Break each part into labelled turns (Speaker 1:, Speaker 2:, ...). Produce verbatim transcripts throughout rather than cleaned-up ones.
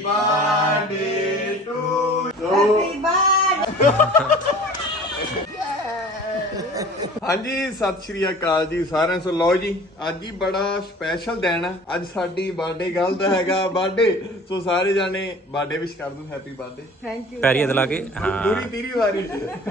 Speaker 1: Birthday to
Speaker 2: happy birthday.
Speaker 1: ਹਾਂਜੀ ਸਤਿ ਸ਼੍ਰੀ ਅਕਾਲ ਜੀ ਸਾਰਿਆਂ ਨੂੰ। ਲਓ ਜੀ ਅੱਜ ਹੀ ਬੜਾ ਸਪੈਸ਼ਲ ਦਿਨ ਆ। ਅੱਜ ਸਾਡੀ ਬਰਥਡੇ ਗਰਲ ਦਾ ਹੈਗਾ ਬਰਥਡੇ। ਸੋ ਸਾਰੇ ਜਾਣੇ ਬਰਥਡੇ ਵਿਸ਼ ਕਰ ਦੋ, ਹੈਪੀ ਬਰਥਡੇ।
Speaker 2: Thank you.
Speaker 3: ਪੈਰੀ ਹੱਥ ਲਾ ਕੇ ਹਾਂ
Speaker 1: ਦੂਰੀ ਤੀਰੀ ਵਾਰੀ।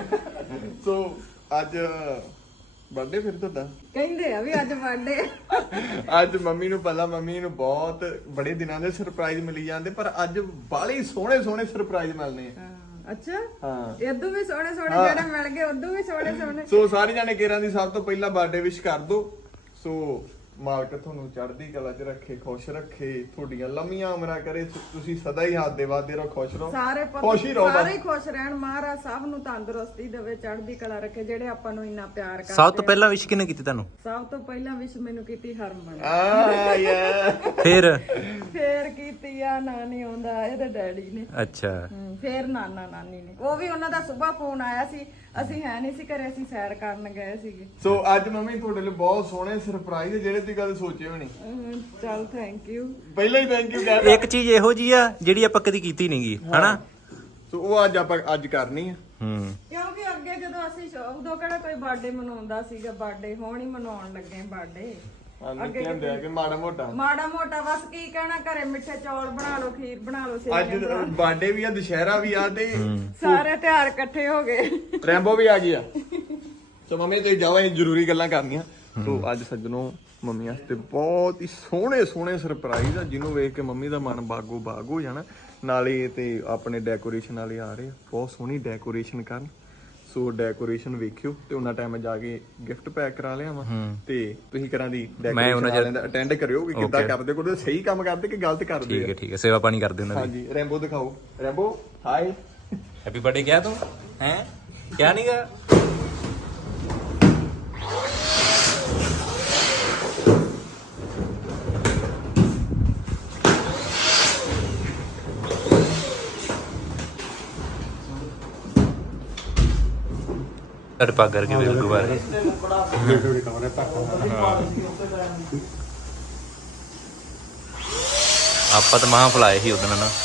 Speaker 1: ਸੋ ਅੱਜ ਬਰਥਡੇ ਫਿਰ ਤੁਹਾਡਾ
Speaker 2: ਕਹਿੰਦੇ ਆ ਵੀ ਅੱਜ ਬਰਥਡੇ।
Speaker 1: ਅੱਜ ਮੰਮੀ ਨੂੰ ਪਤਾ, ਮੰਮੀ ਨੂੰ ਬਹੁਤ ਬੜੇ ਦਿਨਾਂ ਦੇ ਸਰਪ੍ਰਾਈਜ਼ ਮਿਲੀ ਜਾਂਦੇ, ਪਰ ਅੱਜ ਬਾਲੇ ਸੋਹਣੇ ਸੋਹਣੇ ਸਰਪ੍ਰਾਈਜ਼ ਮਿਲਨੇ ਆ।
Speaker 2: ਅੱਛਾ
Speaker 1: ਹਾਂ
Speaker 2: ਇਦੋਂ ਵੀ ਸੋਹਣੇ ਸੋਹਣੇ
Speaker 1: ਹਾਂ।
Speaker 2: ਜਿਹੜੇ ਮਿਲ ਗਏ ਉਦੋਂ ਵੀ ਸੋਹਣੇ ਸੋਹਣੇ।
Speaker 1: ਸੋ ਸਾਰੇ ਜਾਣੇ ਕੇਰਾਂ ਦੀ ਸਭ ਤੋਂ ਪਹਿਲਾਂ ਬਰਥਡੇ ਵਿਸ਼ ਕਰ ਦੋ। ਸੋ ਮਾਲਕ ਤੁਹਾਨੂੰ ਚੜ੍ਹਦੀ ਕਲਾ 'ਚ ਰੱਖੇ, ਖੁਸ਼ ਰੱਖੇ, ਤੁਹਾਡੀਆਂ ਲੰਮੀਆਂ ਉਮਰਾਂ ਕਰੇ। ਤੁਸੀਂ ਸਦਾ ਹੀ ਹੱਥ ਦੇ ਵਾਦੇ ਰਹੋ, ਖੁਸ਼ ਰਹੋ,
Speaker 2: ਸਾਰੇ
Speaker 1: ਖੁਸ਼ ਹੀ ਰਹੋ।
Speaker 2: ਸਾਰੇ ਖੁਸ਼ ਰਹਿਣ, ਮਹਾਰਾਜ ਸਭ ਨੂੰ ਤੰਦਰੁਸਤੀ ਦੇਵੇ, ਚੜ੍ਹਦੀ ਕਲਾ ਰੱਖੇ, ਜਿਹੜੇ ਆਪਾਂ ਨੂੰ ਇੰਨਾ ਪਿਆਰ ਕਰਦੇ।
Speaker 3: ਸਭ ਤੋਂ ਪਹਿਲਾਂ ਵਿਸ਼ ਕਿਹਨੇ ਕੀਤੀ ਤੁਹਾਨੂੰ?
Speaker 2: ਸਭ ਤੋਂ ਪਹਿਲਾਂ ਵਿਸ਼ ਮੈਨੂੰ ਕੀਤੀ ਹਰਮਨ।
Speaker 1: ਆ ਯਾ
Speaker 3: ਫਿਰ
Speaker 2: ਫੇਰ ਕੀਤੀ ਆ ਨਾਨੀ ਆਉਂਦਾ ਇਹਦੇ ਡੈਡੀ ਨੇ।
Speaker 3: ਅੱਛਾ
Speaker 2: ਹਮ, ਫੇਰ ਨਾਨਾ ਨਾਨੀ ਨੇ। ਉਹ ਵੀ ਉਹਨਾਂ ਦਾ ਸਵੇਰ ਫੋਨ ਆਇਆ ਸੀ, ਅਸੀਂ ਹੈ ਨਹੀਂ ਸੀ ਘਰੇ, ਅਸੀਂ ਸੈਰ ਕਰਨ ਗਏ ਸੀਗੇ।
Speaker 1: ਸੋ ਅੱਜ ਮੰਮੀ ਤੁਹਾਡੇ ਲਈ ਬਹੁਤ ਸੋਹਣੇ ਸਰਪ੍ਰਾਈਜ਼ ਜਿਹੜੇ ਤੁਸੀਂ ਕਦੇ ਸੋਚੇ ਵੀ ਨਹੀਂ।
Speaker 2: ਅਮ, ਚੱਲ ਥੈਂਕ ਯੂ।
Speaker 1: ਪਹਿਲਾਂ ਹੀ ਥੈਂਕ ਯੂ ਕਹਿ
Speaker 3: ਇੱਕ ਚੀਜ਼ ਇਹੋ ਜੀ ਆ ਜਿਹੜੀ ਆਪਾਂ ਕਦੀ ਕੀਤੀ ਨਹੀਂਗੀ, ਹਨਾ?
Speaker 1: ਸੋ ਉਹ ਅੱਜ ਆਪਾਂ ਅੱਜ ਕਰਨੀ ਆ।
Speaker 3: ਹੂੰ
Speaker 2: ਕਿਉਂਕਿ ਅੱਗੇ ਜਦੋਂ ਅਸੀਂ ਸ਼ੌ- ਉਦੋਂ ਕਿਹੜਾ ਕੋਈ ਬਰਥਡੇ ਮਨਾਉਂਦਾ ਸੀਗਾ, ਬਰਥਡੇ ਹੁਣ ਹੀ ਮਨਾਉਣ ਲੱਗੇ ਬਰਥਡੇ।
Speaker 1: ਅੱਗੇ ਕਹਿੰਦੇ ਆ ਕਿ ਮਾੜਾ ਮੋਟਾ
Speaker 2: ਮਾੜਾ ਮੋਟਾ ਬਸ ਕੀ ਕਹਿਣਾ, ਘਰੇ ਮਿੱਠੇ ਚੌਲ ਬਣਾ ਲਓ, ਖੀਰ ਬਣਾ ਲਓ,
Speaker 1: ਅੱਜ
Speaker 2: ਸੇਵੀਆਂ ਬਣਾ ਲਓ।
Speaker 1: ਬਰਥਡੇ ਵੀ ਆ, ਦੁਸ਼ਹਿਰਾ ਵੀ ਆ, ਤੇ
Speaker 2: ਸਾਰੇ ਤਿਉਹਾਰ ਇਕੱਠੇ ਹੋ ਗਏ।
Speaker 1: ਰੈਂਬੋ ਵੀ ਆ ਗਿਆ। ਸੋ ਮੰਮੀ ਤੇ ਜਾਓ, ਅਸੀਂ ਜ਼ਰੂਰੀ ਗੱਲਾਂ ਕਰਨੀਆਂ। ਸੋ ਅੱਜ ਸੱਜਣੋ ਮੰਮੀ ਵਾਸਤੇ ਬਹੁਤ ਹੀ ਸੋਹਣੇ ਸੋਹਣੇ ਸਰਪ੍ਰਾਈਜ਼ ਆ, ਜਿਹਨੂੰ ਵੇਖ ਕੇ ਮੰਮੀ ਦਾ ਮਨ ਬਾਗੋ ਬਾਗ ਹੋ ਜਾਣਾ। ਨਾਲੇ ਤੇ ਆਪਣੇ ਡੈਕੋਰੇਸ਼ਨ ਵਾਲੇ ਆ ਰਹੇ ਆ, ਬਹੁਤ ਸੋਹਣੀ ਡੈਕੋਰੇਸ਼ਨ ਕਰਨ। ਸੋ ਡੈਕੋਰੇਸ਼ਨ ਵੇਖਿਓ ਤੇ ਉਹਨਾਂ ਟਾਈਮ ਜਾ ਕੇ ਗਿਫਟ ਪੈਕ ਕਰਾ ਲਿਆ ਵਾ। ਤੇ ਤੁਸੀਂ ਕਰਾਂ ਦੀ ਡੈਕੋਰੇਸ਼ਨ ਵਾਲਿਆਂ ਦਾ ਅਟੈਂਡ ਕਰਿਓ ਵੀ ਕਿੱਦਾਂ ਕਰਦੇ, ਕੋਈ ਸਹੀ ਕੰਮ ਕਰਦੇ ਕਿ ਗਲਤ ਕਰਦੇ
Speaker 3: ਠੀਕ
Speaker 1: ਆ।
Speaker 3: ਹੈ ਠੀਕ ਹੈ, ਸੇਵਾ ਪਾਣੀ ਕਰਦੇ ਉਹਨਾਂ ਦੀ।
Speaker 1: ਹਾਂਜੀ ਰੈਂਬੋ ਦਿਖਾਓ। ਰੈਂਬੋ ਹਾਈ,
Speaker 3: ਹੈਪੀ ਬਰਥਡੇ ਕਿਹਾ ਤੂੰ ਹੈ? ਕਿਹਾ ਨਹੀਂਗਾ? ਤੜ ਪਾ ਕਰਕੇ ਵੇਲ ਗੁਬਾਰੇ ਆਪਾਂ ਤਾਂ ਮਹਾਂ ਫਲਾਏ ਸੀ ਉਦੋਂ ਨਾ।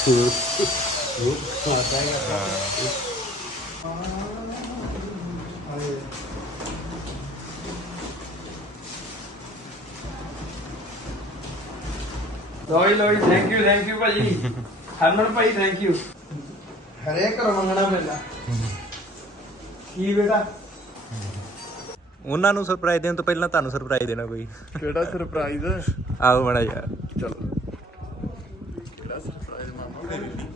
Speaker 4: ਲੋਈ ਲੋਈ ਥੈਂਕ ਯੂ ਥੈਂਕ ਯੂ ਭਾਜੀ। ਹਰਮਨ ਭਾਈ ਥੈਂਕ ਯੂ। ਹਰੇਕ ਘਰੋਂ ਮੰਗਣਾ ਪੈਂਦਾ ਕੀ ਬੇਟਾ।
Speaker 3: ਉਹਨਾਂ ਨੂੰ ਸਰਪ੍ਰਾਈਜ਼ ਦੇਣ ਤੋਂ ਪਹਿਲਾਂ ਤੁਹਾਨੂੰ ਸਰਪ੍ਰਾਈਜ਼ ਦੇਣਾ ਕੋਈ।
Speaker 1: ਕਿਹੜਾ ਸਰਪ੍ਰਾਈਜ਼?
Speaker 3: ਆਓ ਬੜਾ ਯਾਰ,
Speaker 1: ਚਲੋ ਕਿਹੜਾ ਸਰਪ੍ਰਾਈਜ਼ ਮਾਮਾ?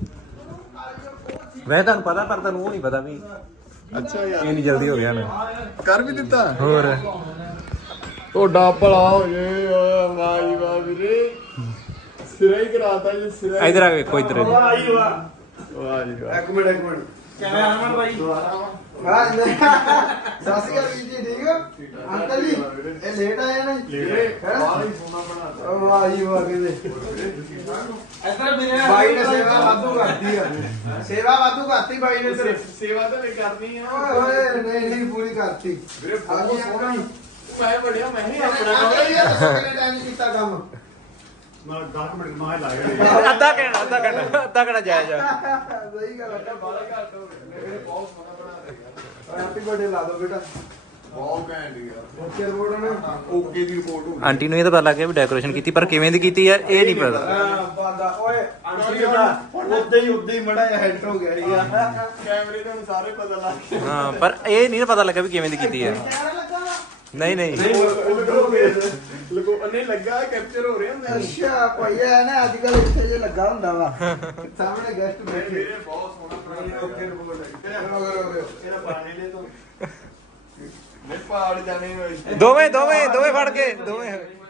Speaker 3: ਮੈਂ ਤੁਹਾਨੂੰ ਪਤਾ ਪਰ ਤੁਹਾਨੂੰ ਉਹ ਨਹੀਂ ਪਤਾ ਵੀ
Speaker 1: ਅੱਛਾ ਯਾਰ
Speaker 3: ਇੰਨੀ ਜਲਦੀ ਹੋ ਗਿਆ ਨਾ।
Speaker 1: ਕਰ ਵੀ ਦਿੱਤਾ।
Speaker 3: ਹੋਰ
Speaker 1: ਤੁਹਾਡਾ ਭਲਾ ਹੋ ਜੇ। ਵਾਹ ਜੀ ਵਾਹ ਵੀਰੇ, ਸਿਰਾ ਹੀ ਕਰਾਤਾ ਜੀ, ਸਿਰਾ ਹੀ।
Speaker 3: ਇਧਰ ਆ ਵੇਖੋ ਇਧਰ।
Speaker 4: ਵਾਹ ਜੀ ਵਾਹ।
Speaker 1: ਵਾਹ ਜੀ ਵਾਹ।
Speaker 4: ਇੱਕ ਮਿੰਟ ਇੱਕ ਮਿੰਟ ਕਿਵੇਂ ਹਰਮਨ ਭਾਈ? ਹਾਂ ਸਾਸੀ ਗੱਲ ਜੀ ਠੀਕ ਹੋ ਅੰਕਲ ਜੀ? ਇਹ ਲੇਟ ਆਏ ਨਾ
Speaker 1: ਲੇਟ ਬਾਹਰ ਹੀ ਸੋਨਾ ਬਣਾਤਾ।
Speaker 4: ਵਾਹ ਜੀ ਵਾਹ ਕਹਿੰਦੇ ਇੱਧਰ ਮੇਰੇ ਬਾਈ ਨੇ ਸੇਵਾ ਵਾਧੂ ਕਰਤੀ ਆ। ਸੇਵਾ ਵਾਧੂ ਕਰਤੀ ਬਾਈ ਨੇ ਤੇਰੇ।
Speaker 1: ਸੇਵਾ ਤਾਂ ਨਹੀਂ ਕਰਨੀ ਆ।
Speaker 4: ਓਏ ਓਏ ਨਹੀਂ ਨਹੀਂ ਪੂਰੀ ਕਰਤੀ
Speaker 1: ਵੀਰੇ ਬਹੁਤ
Speaker 4: ਹਾਂਜੀ
Speaker 1: ਸੋਹਣਾ।
Speaker 4: ਅੰਕਲ ਜੀ।
Speaker 1: ਮੈਂ ਬੜਿਆ ਮੈਂ ਹੀ
Speaker 4: ਆਪਣਾ
Speaker 1: ਆਪਣਾ
Speaker 4: ਕਿੰਨੇ ਟਾਈਮ ਕੀਤਾ ਕੰਮ?
Speaker 1: ਮੈਂ ਦਸ ਮਿੰਟ ਮਾਹ ਲਾਇਆ।
Speaker 3: ਅੱਧਾ ਘੰਟਾ ਅੱਧਾ ਘੰਟਾ ਅੱਧਾ ਘੰਟਾ ਜਾਇਜ਼ ਆ।
Speaker 4: ਸਹੀ ਗੱਲ ਹੈ।
Speaker 1: ਬਾਲਾ ਘੱਟ ਹੋ ਗਏ ਮੇਰੇ, ਬਹੁਤ ਸੋਹਣਾ ਬਣਾ ਦੇ ਯਾਰ।
Speaker 4: ਹੈਪੀ ਬਰਥਡੇ ਲਾ ਦੋ ਬੇਟਾ।
Speaker 1: ਬਹੁਤ ਘੈਂਟ ਯਾਰ।
Speaker 4: ਓਕੇ ਰਿਪੋਰਟ ਨੇ
Speaker 1: ਓਕੇ ਦੀ ਰਿਪੋਰਟ ਹੋ
Speaker 3: ਆਂਟੀ ਨੂੰ ਇਹ ਤਾਂ ਪਤਾ ਲੱਗ ਗਿਆ ਵੀ ਡੈਕੋਰੇਸ਼ਨ ਕੀਤੀ, ਪਰ ਕਿਵੇਂ ਦੀ ਕੀਤੀ ਯਾਰ ਇਹ ਨਹੀਂ ਪਤਾ।
Speaker 4: ਬਾਦਾ ਓਏ ਆਂਟੀ ਦਾ ਉੱਤੇ ਹੀ ਉੱਤੇ ਹੀ ਮੜਾ ਜਿਹਾ ਹੈਡ ਹੋ ਗਿਆ ਯਾਰ।
Speaker 1: ਕੈਮਰੇ ਤੋਂ ਸਾਰੇ ਪਤਾ ਲੱਗ ਗਿਆ।
Speaker 3: ਹਾਂ ਪਰ ਇਹ ਨਹੀਂ ਪਤਾ ਲੱਗਾ ਵੀ ਕਿਵੇਂ ਦੀ ਕੀਤੀ ਹੈ। ਨਹੀਂ ਨਹੀਂ
Speaker 1: ਲਗੋ ਅੰਨੇ ਲੱਗਾ ਕੈਪਚਰ ਹੋ ਰਿਹਾ ਹੁੰਦਾ।
Speaker 4: ਅੱਛਾ ਭਾਈ ਇਹ ਨਾ ਅੱਜ ਕੱਲ ਇੱਥੇ ਜੇ ਲੱਗਾ ਹੁੰਦਾ ਵਾ ਸਾਹਮਣੇ ਗੈਸਟ ਬੈਠੇ।
Speaker 1: ਮੇਰੇ ਬਹੁਤ ਸੋਹਣਾ ਬਣਾਇਆ। ਓਕੇ ਰਿਪੋਰਟ ਹੈ। ਇਹਦਾ ਪਾਣੀ ਲੈ ਤੋਂ ਮੈਂ ਪਹਾੜ ਜਾਣੇ ਹੋਏ।
Speaker 3: ਦੋਵੇਂ ਦੋਵੇਂ ਦੋਵੇਂ ਫੜ ਕੇ ਦੋਵੇਂ।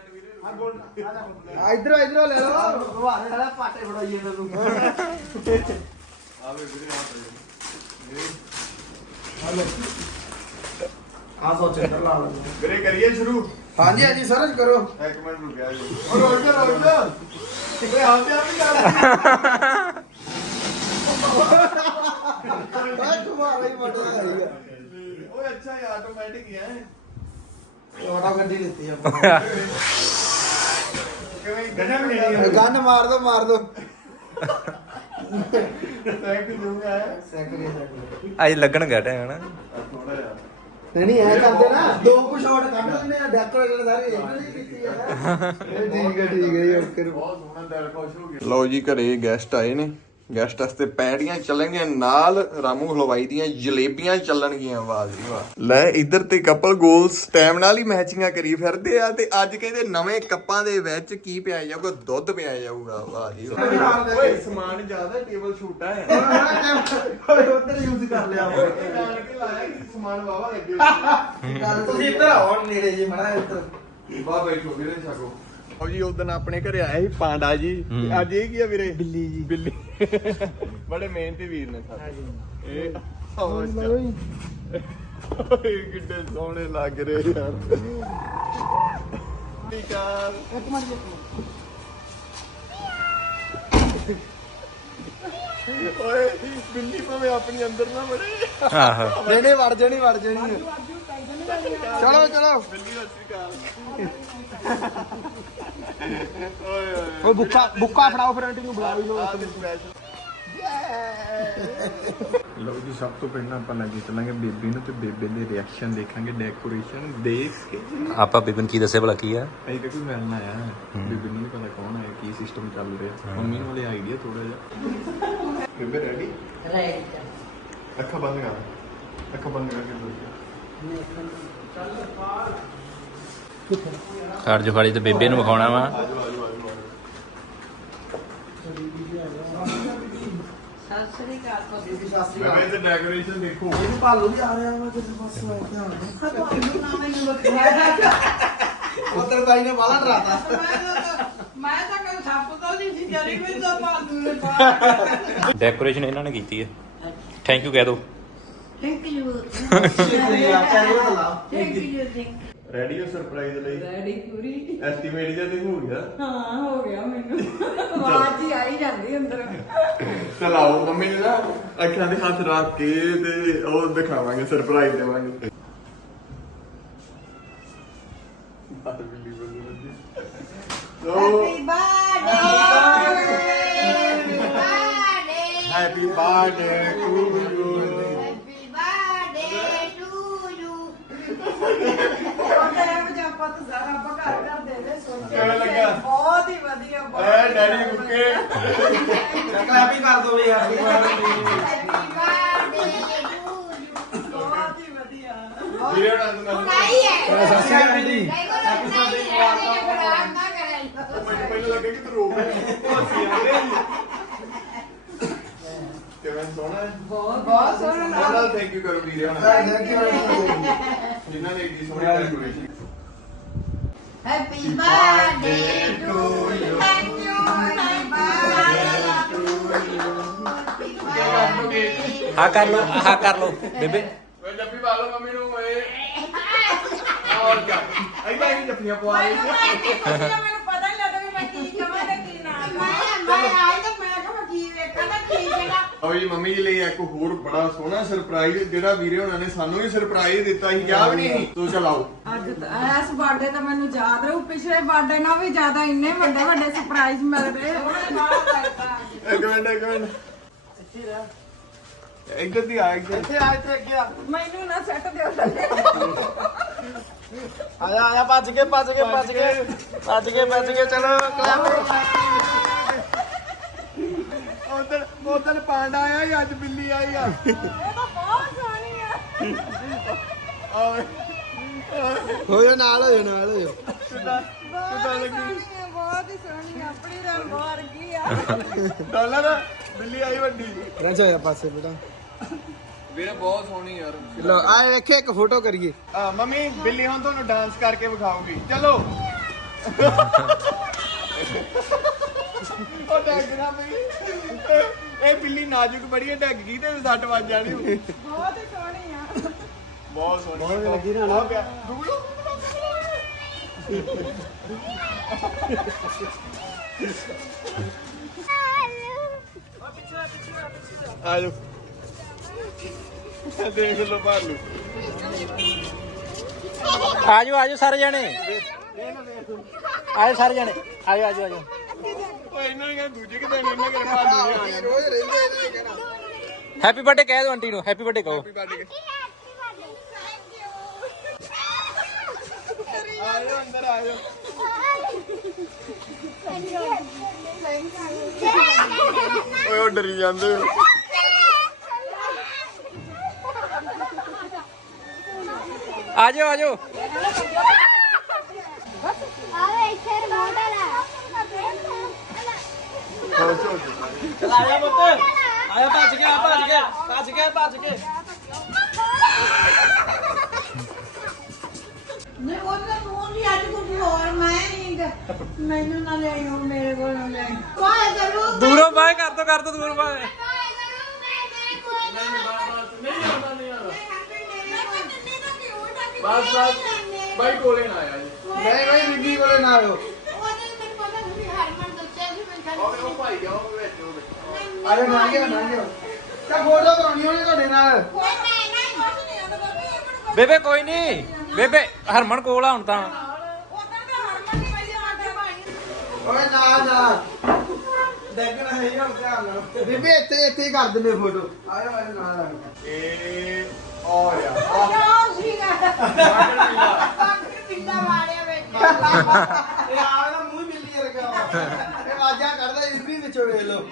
Speaker 4: ਇਧਰੋਂ ਇਧਰੋਂ ਲੈ ਲਓ ਦੁਆਰੇ ਵਾਲਾ ਪਾਟੇ ਫੜਾਈਏ ਇਹਨਾਂ ਨੂੰ।
Speaker 1: ਆਵੇ ਵੀਰੇ
Speaker 4: ਆ ਸੋਚ ਇੱਧਰ ਲਾ ਲਓ
Speaker 1: ਵੀਰੇ ਕਰੀਏ ਸ਼ੁਰੂ।
Speaker 4: ਹਾਂਜੀ ਹਾਂਜੀ ਸਰ ਕਰੋ।
Speaker 1: ਇੱਕ ਮਿੰਟ ਰੁਕਿਆ ਜੀ। ਉਹ ਰੁਕ ਜਾ ਰੁਕ ਜਾ। ਓਏ ਹੱਥ ਆ ਵੀ ਕਰ।
Speaker 4: ਓਏ ਤੁਹਾਡਾ ਹੀ ਮੋਟਾ ਕਰੀ ਆ।
Speaker 1: ਓਏ ਅੱਛਾ ਇਹ ਆਟੋਮੈਟਿਕ ਹੀ ਹੈ।
Speaker 4: ਆਟੋ ਗੱਡੀ ਲਿੱਤੀ ਆਪਾਂ।
Speaker 1: ਕਿਵੇਂ ਗੰਨਾ ਵੀ ਨਹੀਂ
Speaker 4: ਗੰਨ ਮਾਰ ਦੋ ਮਾਰ ਦੋ।
Speaker 1: ਸੈਕ ਜੂਗਾ
Speaker 4: ਸੈਕਲੇ ਸੈਕਲੇ
Speaker 3: ਅੱਜ ਲੱਗਣ ਗਿਆ ਟਾਈਮ ਹਨਾ
Speaker 1: ਥੋੜਾ ਜਿਹਾ
Speaker 4: ਨਹੀਂ ਨਹੀਂ ਐ ਕਰਦੇ ਨਾ ਦੋ ਕੁ ਸ਼ਾਟ ਕੱਢ ਲੈਂਦੇ ਆ ਡੈਕੋਰੇਸ਼ਨ ਸਾਰੀ ਇਹਨਾਂ ਨੇ ਕੀਤੀ ਆ ਇਹ ਠੀਕ ਹੈ ਠੀਕ ਹੈ ਓਕੇ
Speaker 1: ਬਹੁਤ ਸੋਹਣਾ ਦਿਲ ਖੁਸ਼ ਹੋ ਗਿਆ ਲਓ ਜੀ ਘਰੇ ਗੈਸਟ ਆਏ ਨੇ ਗੈਸਟ ਵਾਸਤੇ ਪੈੜੀਆਂ ਚੱਲਣਗੀਆਂ ਨਾਲ ਰਾਮੂ ਹਲਵਾਈ ਦੀਆਂ ਜਲੇਬੀਆਂ ਚੱਲਣਗੀਆਂ ਵਾਹ ਜੀ ਵਾਹ ਲੈ ਇੱਧਰ ਤੇ ਕਪਲ ਗੋਲਸ ਟਾਈਮ ਨਾਲ ਹੀ ਮੈਚਿੰਗਾਂ ਕਰੀ ਫਿਰਦੇ ਆ ਤੇ ਅੱਜ ਕਹਿੰਦੇ ਨਵੇਂ ਕੱਪਾਂ ਦੇ ਵਿੱਚ ਕੀ ਪਿਆ ਜਾਊਗਾ ਦੁੱਧ ਪਿਆ ਜਾਊਗਾ ਵਾਹ ਜੀ ਵਾਹ ਓਏ ਸਮਾਨ ਜ਼ਿਆਦਾ ਟੇਬਲ ਛੋਟਾ ਹੈ
Speaker 4: ਓਏ ਉੱਧਰ ਯੂਜ਼ ਕਰ ਲਿਆ
Speaker 1: ਜਾਣ ਕੇ ਲਾਇਆ ਕਿ ਸਮਾਨ ਵਾਵਾ ਲੱਗੇ
Speaker 4: ਤੁਸੀਂ ਇੱਧਰ ਆਓ ਨੇੜੇ ਜੀ ਮੜਾ ਇੱਧਰ
Speaker 1: ਵਾਹ ਬੈਠੋ ਵੀਰੇ ਛਕੋ ਉਹ ਜੀ ਉਦੋਂ ਆਪਣੇ ਘਰੇ ਆਇਆ ਸੀ ਪਾਂਡਾ ਜੀ ਤੇ ਅੱਜ ਇਹ ਕੀ ਆ ਵੀਰੇ ਬਿੱਲੀ ਜੀ ਬਿੱਲੀ ਬੜੇ ਮਿਹਨਤੀ ਵੀਰ ਨੇ ਸਾਰੇ ਇਹ ਓਏ ਕਿੱਡੇ ਸੋਹਣੇ ਲੱਗ ਰਹੇ ਯਾਰ ਠੀਕ ਆ ਇੱਕ ਮਿੰਟ ਓਏ ਬਿੱਲੀ ਭਾਵੇਂ ਆਪਣੀ ਅੰਦਰ ਨਾ ਵੜੇ
Speaker 3: ਆਹੋ
Speaker 4: ਨਹੀਂ ਨਹੀਂ ਵੜ ਜਾਣੀ ਵੜ ਜਾਣੀ ਚਲੋ ਚਲੋ
Speaker 1: ਬਿੱਲੀ ਸਤਿ ਸ਼੍ਰੀ ਅਕਾਲ ਓਏ ਓਏ
Speaker 4: ਓਏ ਬੁੱਕਾ ਬੁੱਕਾ ਫੜਾਓ ਫਿਰ ਆਂਟੀ ਨੂੰ ਬੁਲਾਓ ਲੋ
Speaker 1: ਲਓ ਜੀ ਸਭ ਤੋਂ ਪਹਿਲਾਂ ਆਪਾਂ ਲੱਗੇ ਚੱਲਾਂਗੇ ਬੇਬੀ ਨੂੰ ਤੇ ਬੇਬੇ ਦੇ ਰਿਐਕਸ਼ਨ ਦੇਖਾਂਗੇ ਡੈਕੋਰੇਸ਼ਨ ਦੇਖ ਕੇ
Speaker 3: ਆਪਾਂ ਬੀਬਨ ਕੀ ਦੱਸੇ ਭਲਾ ਕੀ ਆ
Speaker 1: ਅਸੀਂ ਤਾਂ ਕੋਈ ਮਿਲਣ ਆਇਆ ਬੇਬੀ ਨੂੰ ਨਹੀਂ ਪਤਾ ਕੌਣ ਆਇਆ ਕੀ ਸਿਸਟਮ ਚੱਲ ਰਿਹਾ ਮੰਮੀ ਨੂੰ ਵਾਲੇ ਆਈਡੀਆ ਥੋੜਾ ਜਿਹਾ ਬੇਬੇ ਰੈਡੀ
Speaker 5: ਰੈਡੀ
Speaker 1: ਅੱਖਾਂ ਬੰਦ ਕਰ ਅੱਖਾਂ ਬੰਦ ਕਰਕੇ ਬੋਲ
Speaker 3: ਖੜ ਜੋ ਖੜੀ ਤੇ ਬੇਬੇ ਨੂੰ ਵਿਖਾਉਣਾ ਵਾ
Speaker 1: ਆਜੋ ਆਜੋ ਆਜੋ
Speaker 5: ਸਤਿ ਸ੍ਰੀ ਅਕਾਲ ਭਾਬੀ
Speaker 4: ਬੀਬੀ ਸ਼ਾਸਤਰੀ
Speaker 1: ਬੇਬੇ ਤੇ ਡੈਕੋਰੇਸ਼ਨ ਦੇਖੋ
Speaker 4: ਇਹਨੂੰ ਭਾਲੂ ਵੀ ਆ ਰਿਹਾ ਵਾ ਕਿਸੇ ਪਾਸੋਂ ਆ ਧਿਆਨ ਨਾਲ।
Speaker 5: ਤੁਹਾਨੂੰ ਨਾ ਮੈਨੂੰ ਬਖਾਇਆ
Speaker 4: ਉੱਧਰ ਬਾਈ ਨੇ ਬਾਲਾ ਡਰਾਤਾ
Speaker 5: ਮੈਂ ਤਾਂ ਕੋਈ ਸੱਪ ਤੋਂ ਨਹੀਂ ਸੀ ਜਰੀ ਕੋਈ ਤਾਂ ਭਾਲੂ ਨੇ ਪਾ
Speaker 3: ਡੈਕੋਰੇਸ਼ਨ ਇਹਨਾਂ ਨੇ ਕੀਤੀ ਹੈ ਥੈਂਕ ਯੂ ਕਹਿ ਦੋ
Speaker 5: ਥੈਂਕ ਯੂ
Speaker 4: ਸ਼ੁਕਰੀਆ ਕਰਿਓ ਬਲਾ
Speaker 5: ਥੈਂਕ ਯੂ ਥੈਂਕ
Speaker 1: ਰੈਡੀ ਹੋ ਸਰਪ੍ਰਾਈਜ਼ ਲਈ
Speaker 2: ਰੈਡੀ ਪੂਰੀ
Speaker 1: ਐਸਟੀਮੇਟ ਜਿਹਾ ਤੇ ਹੋ ਗਿਆ
Speaker 2: ਹਾਂ ਹੋ ਗਿਆ ਮੈਨੂੰ ਆਵਾਜ਼ ਹੀ ਆਈ ਜਾਂਦੀ ਅੰਦਰ
Speaker 1: ਚਲਾਓ ਮੰਮੀ ਨੇ ਨਾ ਅੱਖਾਂ ਦੇ ਹੱਥ ਰੱਖ ਕੇ ਤੇ ਉਹ ਦਿਖਾਵਾਂਗੇ ਸਰਪ੍ਰਾਈਜ਼ ਦੇਵਾਂਗੇ ਬਾਹਰ ਬਿੱਲੀ ਬੋਲੂ ਬੱਜੀ
Speaker 5: happy birthday
Speaker 1: happy birthday to you
Speaker 5: happy birthday to you
Speaker 2: ਉਹ ਤੇਰੇ ਪਜਾਪਾ ਤਾਂ ਸਾਰਾ ਆਪਾਂ ਘਰ ਘਰ ਦੇ ਦੇ ਸੋਚ
Speaker 1: ਕਿਵੇਂ ਲੱਗਾ?
Speaker 2: ਬਹੁਤ ਹੀ ਵਧੀਆ ਬਹੁਤ
Speaker 1: ਐ ਡੈਡੀ ਮੁੱਕੇ
Speaker 4: ਕਲੈਪਿੰਗ ਕਰ ਦੋ ਵੀ happy birthday
Speaker 5: happy birthday to you
Speaker 2: ਬਹੁਤ ਹੀ ਵਧੀਆ
Speaker 1: ਵੀਰੇ ਉਹਨਾਂ ਨੂੰ
Speaker 5: ਨਹੀਂ ਹੈ
Speaker 4: ਸਤਿ ਸ਼੍ਰੀ ਅਕਾਲ ਜੀ
Speaker 5: ਨਹੀਂ ਕੋਈ ਨਹੀਂ ਹੈ ਬਰਾਤ ਨਾ ਕਰਾਈ
Speaker 1: ਮੈਨੂੰ ਪਹਿਲਾਂ ਲੱਗਾ ਕਿ ਤੂੰ ਰੋ ਪਿਆ ਉਹ ਸੀ ਆਂਦੇ ਕਿਵੇਂ ਸੋਹਣਾ ਹੈ
Speaker 2: ਬਹੁਤ ਬਹੁਤ ਸੋਹਣਾ
Speaker 1: ਨਾਲ ਥੈਂਕ ਯੂ ਕਰੋ ਵੀਰੇ ਹੁਣ
Speaker 4: ਥੈਂਕ ਯੂ
Speaker 1: ਜਿਨ੍ਹਾਂ ਨੇ ਇੰਨੀ ਸੋਹਣੀ decoration
Speaker 5: Happy birthday to you. Thank you. Happy birthday to you. Happy birthday.
Speaker 3: ਹਾਂ ਕਰ ਲੋ ਹਾਂ ਕਰ ਲੋ ਬੇਬੇ
Speaker 1: ਓਏ ਜੱਫੀ ਪਾ ਲਓ ਮੰਮੀ ਨੂੰ ਓਏ ਔਰ ਕੀ ਐਦਾਂ ਹੀ ਜੱਫੀਆਂ ਪਵਾ ਲਈ
Speaker 2: ਮੈਨੂੰ ਪਤਾ ਨਹੀਂ ਲੱਗਦਾ ਵੀ ਮੈਂ ਕੀ ਕਵਾਂ ਤੇ ਕੀ ਨਾ
Speaker 5: ਮੈਂ ਮੈਂ ਆਈ ਤਾਂ ਮੈਂ ਕਿਹਾ ਮੈਂ ਕੀ ਵੇਖਾਂ ਤਾਂ ਕੀ ਜਗਾ
Speaker 1: ਓ ਜੀ ਮੰਮੀ ਜੀ ਲਈ ਇੱਕ ਹੋਰ ਬੜਾ ਸੋਹਣਾ ਸਰਪ੍ਰਾਈਜ਼ ਜਿਹੜਾ ਵੀਰੇ ਉਹਨਾਂ ਨੇ ਸਾਨੂੰ ਵੀ ਸਰਪ੍ਰਾਈਜ਼ ਦਿੱਤਾ ਸੀ ਯਾਦ ਨਹੀਂ ਤੂੰ ਚਲਾਓ
Speaker 2: ਅੱਜ ਤਾਂ ਇਸ ਬਰਥਡੇ ਤਾਂ ਮੈਨੂੰ ਯਾਦ ਰਹੂ ਪਿਛਲੇ ਬਰਥਡੇ ਨਾਲ ਵੀ ਜ਼ਿਆਦਾ ਇੰਨੇ ਵੱਡੇ ਵੱਡੇ ਸਰਪ੍ਰਾਈਜ਼ ਮਿਲ ਰਹੇ
Speaker 1: ਇੱਕ ਮਿੰਟ ਇੱਕ ਮਿੰਟ ਇੱਧਰ ਦੀ ਆ ਇੱਧਰ
Speaker 4: ਇੱਥੇ ਆ ਇੱਥੇ ਅੱਗੇ ਆ
Speaker 2: ਮੈਨੂੰ ਨਾ ਸੈੱਟ ਦਿਓ
Speaker 4: ਆਇਆ ਆਇਆ ਭੱਜ ਕੇ ਭੱਜ ਕੇ ਭੱਜ ਕੇ ਭੱਜ ਕੇ ਭੱਜ ਕੇ ਚਲੋ
Speaker 1: ਉਧਰ ਉਧਰ ਪਾਂਡਾ ਆਇਆ ਸੀ, ਅੱਜ ਬਿੱਲੀ ਆਈ ਆ
Speaker 2: ਇਹ ਤਾਂ ਬਹੁਤ ਸੋਹਣੀ ਆ
Speaker 1: ਓਏ
Speaker 4: ਹੋ ਜਾ ਨਾਲ ਹੋ ਜਾ ਨਾਲ ਹੋ ਜਾ
Speaker 1: ਕਿੱਦਾਂ
Speaker 2: ਬਹੁਤ ਹੀ ਸੋਹਣੀ ਆ ਬਹੁਤ ਹੀ ਸੋਹਣੀ ਆ, ਆਪਣੀ ਰੰਗ ਵਰਗੀ ਆ
Speaker 1: ਡਾਲਰ ਬਿੱਲੀ ਆਈ ਵੱਡੀ
Speaker 4: ਰਹਿ ਜਾ ਪਾਸੇ ਬੇਟਾ
Speaker 1: ਵੀਰੇ ਬਹੁਤ ਸੋਹਣੀ ਯਾਰ
Speaker 4: ਲੋ ਆਏ ਵੇਖੇ ਇੱਕ ਫੋਟੋ ਕਰੀਏ
Speaker 1: ਆ ਮੰਮੀ ਬਿੱਲੀ ਹੁਣ ਤੁਹਾਨੂੰ ਡਾਂਸ ਕਰਕੇ ਵਿਖਾਊਗੀ ਚਲੋ ਉਹ ਡੱਗ ਨਾ ਪਈ ਇਹ ਬਿੱਲੀ ਨਾਜ਼ੁਕ ਬੜੀ ਹੈ ਡੱਗ ਗਈ ਤੇ ਸੱਟ ਵੱਜ ਜਾਣੀ
Speaker 2: ਬਹੁਤ ਹੀ ਸੋਹਣੀ ਆ
Speaker 1: ਬਹੁਤ ਸੋਹਣੀ
Speaker 4: ਬਹੁਤ ਲੱਗੀ ਨਾ ਨਾ।
Speaker 1: ਹੋ ਗਿਆ ਗੁਗਲੂ ਆ ਜਾਓ ਦੇਖ ਲਓ ਭਾਲੂ
Speaker 3: ਆਜੋ ਆਜੋ ਸਾਰੇ ਜਾਣੇ ਆਜੋ ਸਾਰੇ ਜਾਣੇ ਆਜੋ ਆਜੋ ਆਜੋ
Speaker 1: ਓਏ ਇਹਨਾਂ ਨੇ ਕਿਹਾ ਦੂਜੇ ਕਿਤੇ ਨਹੀਂ ਇਹਨਾਂ ਕਿਹੜੇ ਭਾਲੂ ਨਹੀਂ ਆਏ
Speaker 4: ਰੋਜ਼ ਰਹਿੰਦੇ
Speaker 3: ਹੈਪੀ ਬਰਥਡੇ ਕਹਿ ਦਿਓ ਆਂਟੀ ਨੂੰ ਹੈਪੀ ਬਰਥਡੇ ਕਹੋ
Speaker 1: ਆਇਓ ਅੰਦਰ ਆਇਓ ਓਏ ਉਹ ਡਰੀ ਜਾਂਦੇ
Speaker 3: ਆ ਜਾਓ ਆ ਜਾਓ
Speaker 6: ਆਵੇ ਇੱਥੇ ਰਿਮੋਟ ਵਾਲਾ
Speaker 4: ਆਇਆ ਪੁੱਤ ਆਇਆ ਭੱਜ ਗਿਆ ਭੱਜ ਗਿਆ ਭੱਜ ਗਿਆ ਭੱਜ ਗਿਆ
Speaker 5: ਨਹੀਂ ਉਹਨੇ ਨੂੰ ਨਹੀਂ ਅੱਜ ਕੁਝ ਹੋਰ ਮੈਂ ਨਹੀਂ ਗ- ਮੈਨੂੰ ਨਾ ਲੈ ਆਇਓ ਮੇਰੇ ਕੋਲ ਨਾ ਲੈ ਕੋਈ ਕਰੂ
Speaker 3: ਦੂਰੋਂ ਬਾਏ ਕਰ ਦੋ ਕਰ ਦੋ ਦੂਰੋਂ ਬਾਏ
Speaker 1: ਬਸ ਬਸ ਬਾਈ ਕੋਲੇ ਨਾ ਆਇਆ ਜੀ
Speaker 4: ਨਹੀਂ ਬਾਈ ਬੀਬੀ ਕੋਲੇ ਨਾ ਆਇਓ
Speaker 1: ਉਹ ਭਾਈ ਗਿਆ ਉਹ ਵਿੱਚ ਉਹ ਵਿੱਚ
Speaker 4: ਆਜੋ ਨਾ ਗਿਆ ਨਾ ਗਿਆ ਚਾ ਫੋਟੋ ਕਰਾਉਣੀ ਹੋਣੀ ਤੁਹਾਡੇ ਨਾਲ
Speaker 3: ਬੇਬੇ ਕੋਈ ਨਹੀਂ ਬੇਬੇ ਹਰਮਨ ਕੋਲ ਆ ਹੁਣ ਤਾਂ
Speaker 4: ਓਏ ਨਾ ਨਾ ਦੇਖਣਾ ਹੈ ਯਾਰ ਧਿਆਨ ਨਾਲ ਬੀਬੀ ਇੱਥੇ ਇੱਥੇ ਹੀ ਕਰ ਦਿੰਦੇ ਫੋਟੋ ਆਇਓ ਆਇਓ ਨਾਲ ਆ
Speaker 1: ਇਹ ਆ ਯਾਰ ਆ
Speaker 4: ਇਹ ਆ ਨਾ ਮੂੰਹ ਮਿੱਲੀ ਰਗਾ ਇਹ ਆਵਾਜ਼ਾਂ ਕੱਢਦਾ ਇਸ ਵੀ ਵਿੱਚੋਂ ਵੇਖ ਲਓ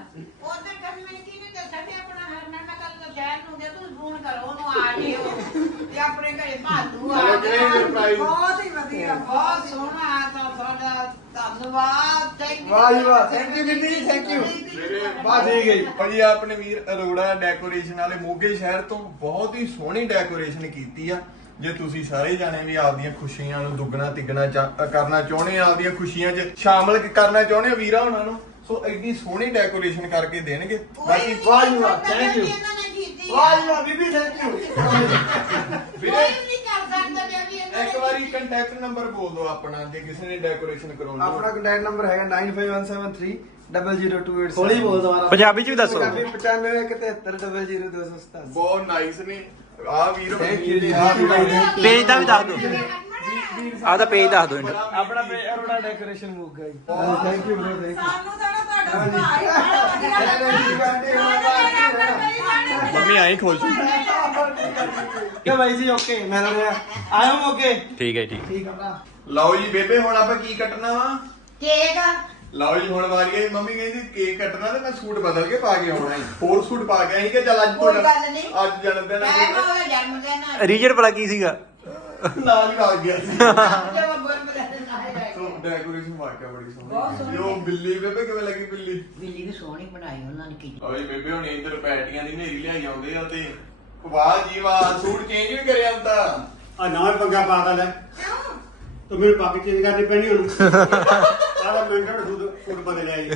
Speaker 5: ਆਪਣੇ ਘਰੇ ਭਾਦੂ ਆ
Speaker 1: ਚਲੋ ਕਿਹੜੇ ਸਰਪ੍ਰਾਈਜ਼
Speaker 2: ਬਹੁਤ ਹੀ ਵਧੀਆ
Speaker 5: ਬਹੁਤ ਸੋਹਣਾ ਆ ਤਾਂ ਤੁਹਾਡਾ ਧੰਨਵਾਦ ਥੈਂਕ ਯੂ
Speaker 4: ਵਾਹ ਜੀ ਵਾਹ ਥੈਂਕ ਯੂ ਬੀਬੀ ਥੈਂਕ ਯੂ ਵਾਹ ਠੀਕ ਹੈ ਜੀ
Speaker 1: ਭਾਜੀ ਆਪਣੇ ਵੀਰ ਅਰੋੜਾ ਡੈਕੋਰੇਸ਼ਨ ਵਾਲੇ ਮੋਗੇ ਸ਼ਹਿਰ ਤੋਂ ਬਹੁਤ ਹੀ ਸੋਹਣੀ ਡੈਕੋਰੇਸ਼ਨ ਕੀਤੀ ਆ ਜੇ ਤੁਸੀਂ ਸਾਰੇ ਜਾਣੇ ਵੀ ਆਪਦੀਆਂ ਖੁਸ਼ੀਆਂ ਨੂੰ ਦੁੱਗਣਾ ਤਿੱਗਣਾ ਚਾ- ਕਰਨਾ ਚਾਹੁੰਦੇ ਆ ਆਪਦੀਆਂ ਖੁਸ਼ੀਆਂ 'ਚ ਸ਼ਾਮਲ ਕਰਨਾ ਚਾਹੁੰਦੇ ਆ ਵੀਰਾਂ ਹੁਣਾਂ ਨੂੰ ਸੋ ਐਡੀ ਸੋਹਣੀ ਡੈਕੋਰੇਸ਼ਨ ਕਰਕੇ ਦੇਣਗੇ ਬਾਕੀ
Speaker 4: ਵਾਹ ਜੀ ਵਾਹ ਥੈਂਕ ਯੂ ਵਾਹ ਜੀ ਵਾਹ ਬੀਬੀ ਥੈਂਕ ਯੂ
Speaker 1: ਵੀਰੇ
Speaker 5: ਨਹੀਂ ਕਰ ਸਕਦਾ ਜੇ ਵੀ ਇਹਨਾਂ
Speaker 1: ਇੱਕ ਵਾਰੀ ਕੰਟੈਕਟ ਨੰਬਰ ਬੋਲ ਦਿਓ ਆਪਣਾ ਜੇ ਕਿਸੇ ਨੇ ਡੈਕੋਰੇਸ਼ਨ ਕਰਾਉਣੀ
Speaker 4: ਆਪਣਾ ਕੰਟੈਕਟ ਨੰਬਰ ਹੈਗਾ nine five one seven three zero zero two eight ਹੌਲੀ ਬੋਲ ਦੁਬਾਰਾ
Speaker 3: ਪੰਜਾਬੀ ਚ ਵੀ ਦੱਸੋ
Speaker 4: ਪੰਜਾਬੀ ਪਚਾਨਵੇਂ ਇੱਕ ਤਿਹੱਤਰ double zero ਦੋ ਸੌ ਸਤਾਸੀ
Speaker 1: ਬਹੁਤ ਨਾਈਸ ਨੇ ਆ ਵੀਰ
Speaker 4: Thank you ਜੀ, ਹਾਂ ਵੀਰ ਜੀ।
Speaker 3: ਪੇਜ ਦਾ ਵੀ ਦੱਸ ਦਿਓ ਆਹ ਦਾ ਪੇਜ ਦੱਸ ਦਿਓ ਇਹਨੂੰ
Speaker 4: ਆਪਣਾ ਅਰੋੜਾ ਡੈਕੋਰੇਸ਼ਨ ਮੁੱਕ ਗਈ ਥੈਂਕ ਯੂ ਬ్రో ਥੈਂਕ
Speaker 2: ਸਾਨੂੰ ਤਾਂ ਨਾ ਤੁਹਾਡਾ ਸੁਭਾਅ ਹੀ ਬੜਾ ਵਧੀਆ ਲੱਗਾ
Speaker 1: ਮੰਮੀ ਆਈ ਖੁਸ਼
Speaker 4: ਯੂ ਬਾਈ ਜੀ ਓਕੇ ਮੈਂ ਤਾਂ ਰਿਹਾ ਆਇਓ ਓਕੇ
Speaker 3: ਠੀਕ ਹੈ ਠੀਕ
Speaker 4: ਠੀਕ ਆ ਭਰਾ
Speaker 1: ਲਓ ਜੀ ਬੇਬੇ ਹੁਣ ਆਪਾਂ ਕੀ ਕੱਟਣਾ ਵਾ
Speaker 5: ਕੇਕ
Speaker 1: ਲਓ ਜੀ ਹੁਣ ਵਾਰੀ ਆਈ ਮੰਮੀ ਕਹਿੰਦੀ ਕੇਕ ਕੱਟਣਾ ਤੇ ਮੈਂ ਸੂਟ ਬਦਲ ਕੇ ਪਾ ਕੇ ਆਉਣਾ ਹੈ ਹੋਰ ਸੂਟ ਪਾ ਕੇ ਆਈ ਕਿ ਚੱਲ ਅੱਜ
Speaker 5: ਕੋਈ
Speaker 1: ਤੁਹਾਡਾ
Speaker 5: ਗੱਲ ਨਹੀਂ।
Speaker 1: ਅੱਜ ਜਨਮ ਦਿਨ
Speaker 5: ਮੈਂ
Speaker 1: ਹੈ
Speaker 5: ਉਹਦਾ ਜਨਮ ਦਿਨ ਆ
Speaker 3: ਰੀਜਨ ਭਲਾ ਕੀ ਸੀਗਾ
Speaker 1: ਨਾਲ ਹੀ ਲੱਗ ਗਿਆ ਸੀ
Speaker 5: ਜਦੋਂ ਗੁਰਮ ਦਾ ਆਏਗਾ
Speaker 1: ਸੋ ਡੈਕੋਰੇਸ਼ਨ ਵਾਕਿਆ ਬੜੀ
Speaker 5: ਬਹੁਤ
Speaker 1: ਸੋਹਣੀ
Speaker 5: ਸੋਹਣੀ
Speaker 1: ਜੋ ਬਿੱਲੀ ਬੇਬੇ ਕਿਵੇਂ ਲੱਗੀ ਬਿੱਲੀ
Speaker 5: ਬਿੱਲੀ ਵੀ ਸੋਹਣੀ ਬਣਾਈ ਉਹਨਾਂ ਨੇ ਕੀਤੀ
Speaker 1: ਓਏ ਬੇਬੇ ਹੁਣ ਇੱਧਰ ਪੈਟੀਆਂ ਦੀ ਨੇਰੀ ਲਿਆਈ ਆਉਂਦੇ ਆ ਤੇ ਵਾਹ ਜੀ ਵਾਹ ਸੂਟ ਚੇਂਜ ਵੀ ਕਰਿਆ ਹੁਣ ਤਾਂ
Speaker 7: ਆ ਨਵਾਂ ਪੰਗਾ ਪਾ ਲੈ ਤੂੰ ਮੇਰੇ ਪੱਗ ਚੇਂਜ ਕਰਨੀ ਪੈਣੀ ਹੁਣ ਆਹ ਮੈਂ ਕਿਹੜਾ ਸੂਟ ਸੂਟ ਬਦਲਿਆ ਜੀ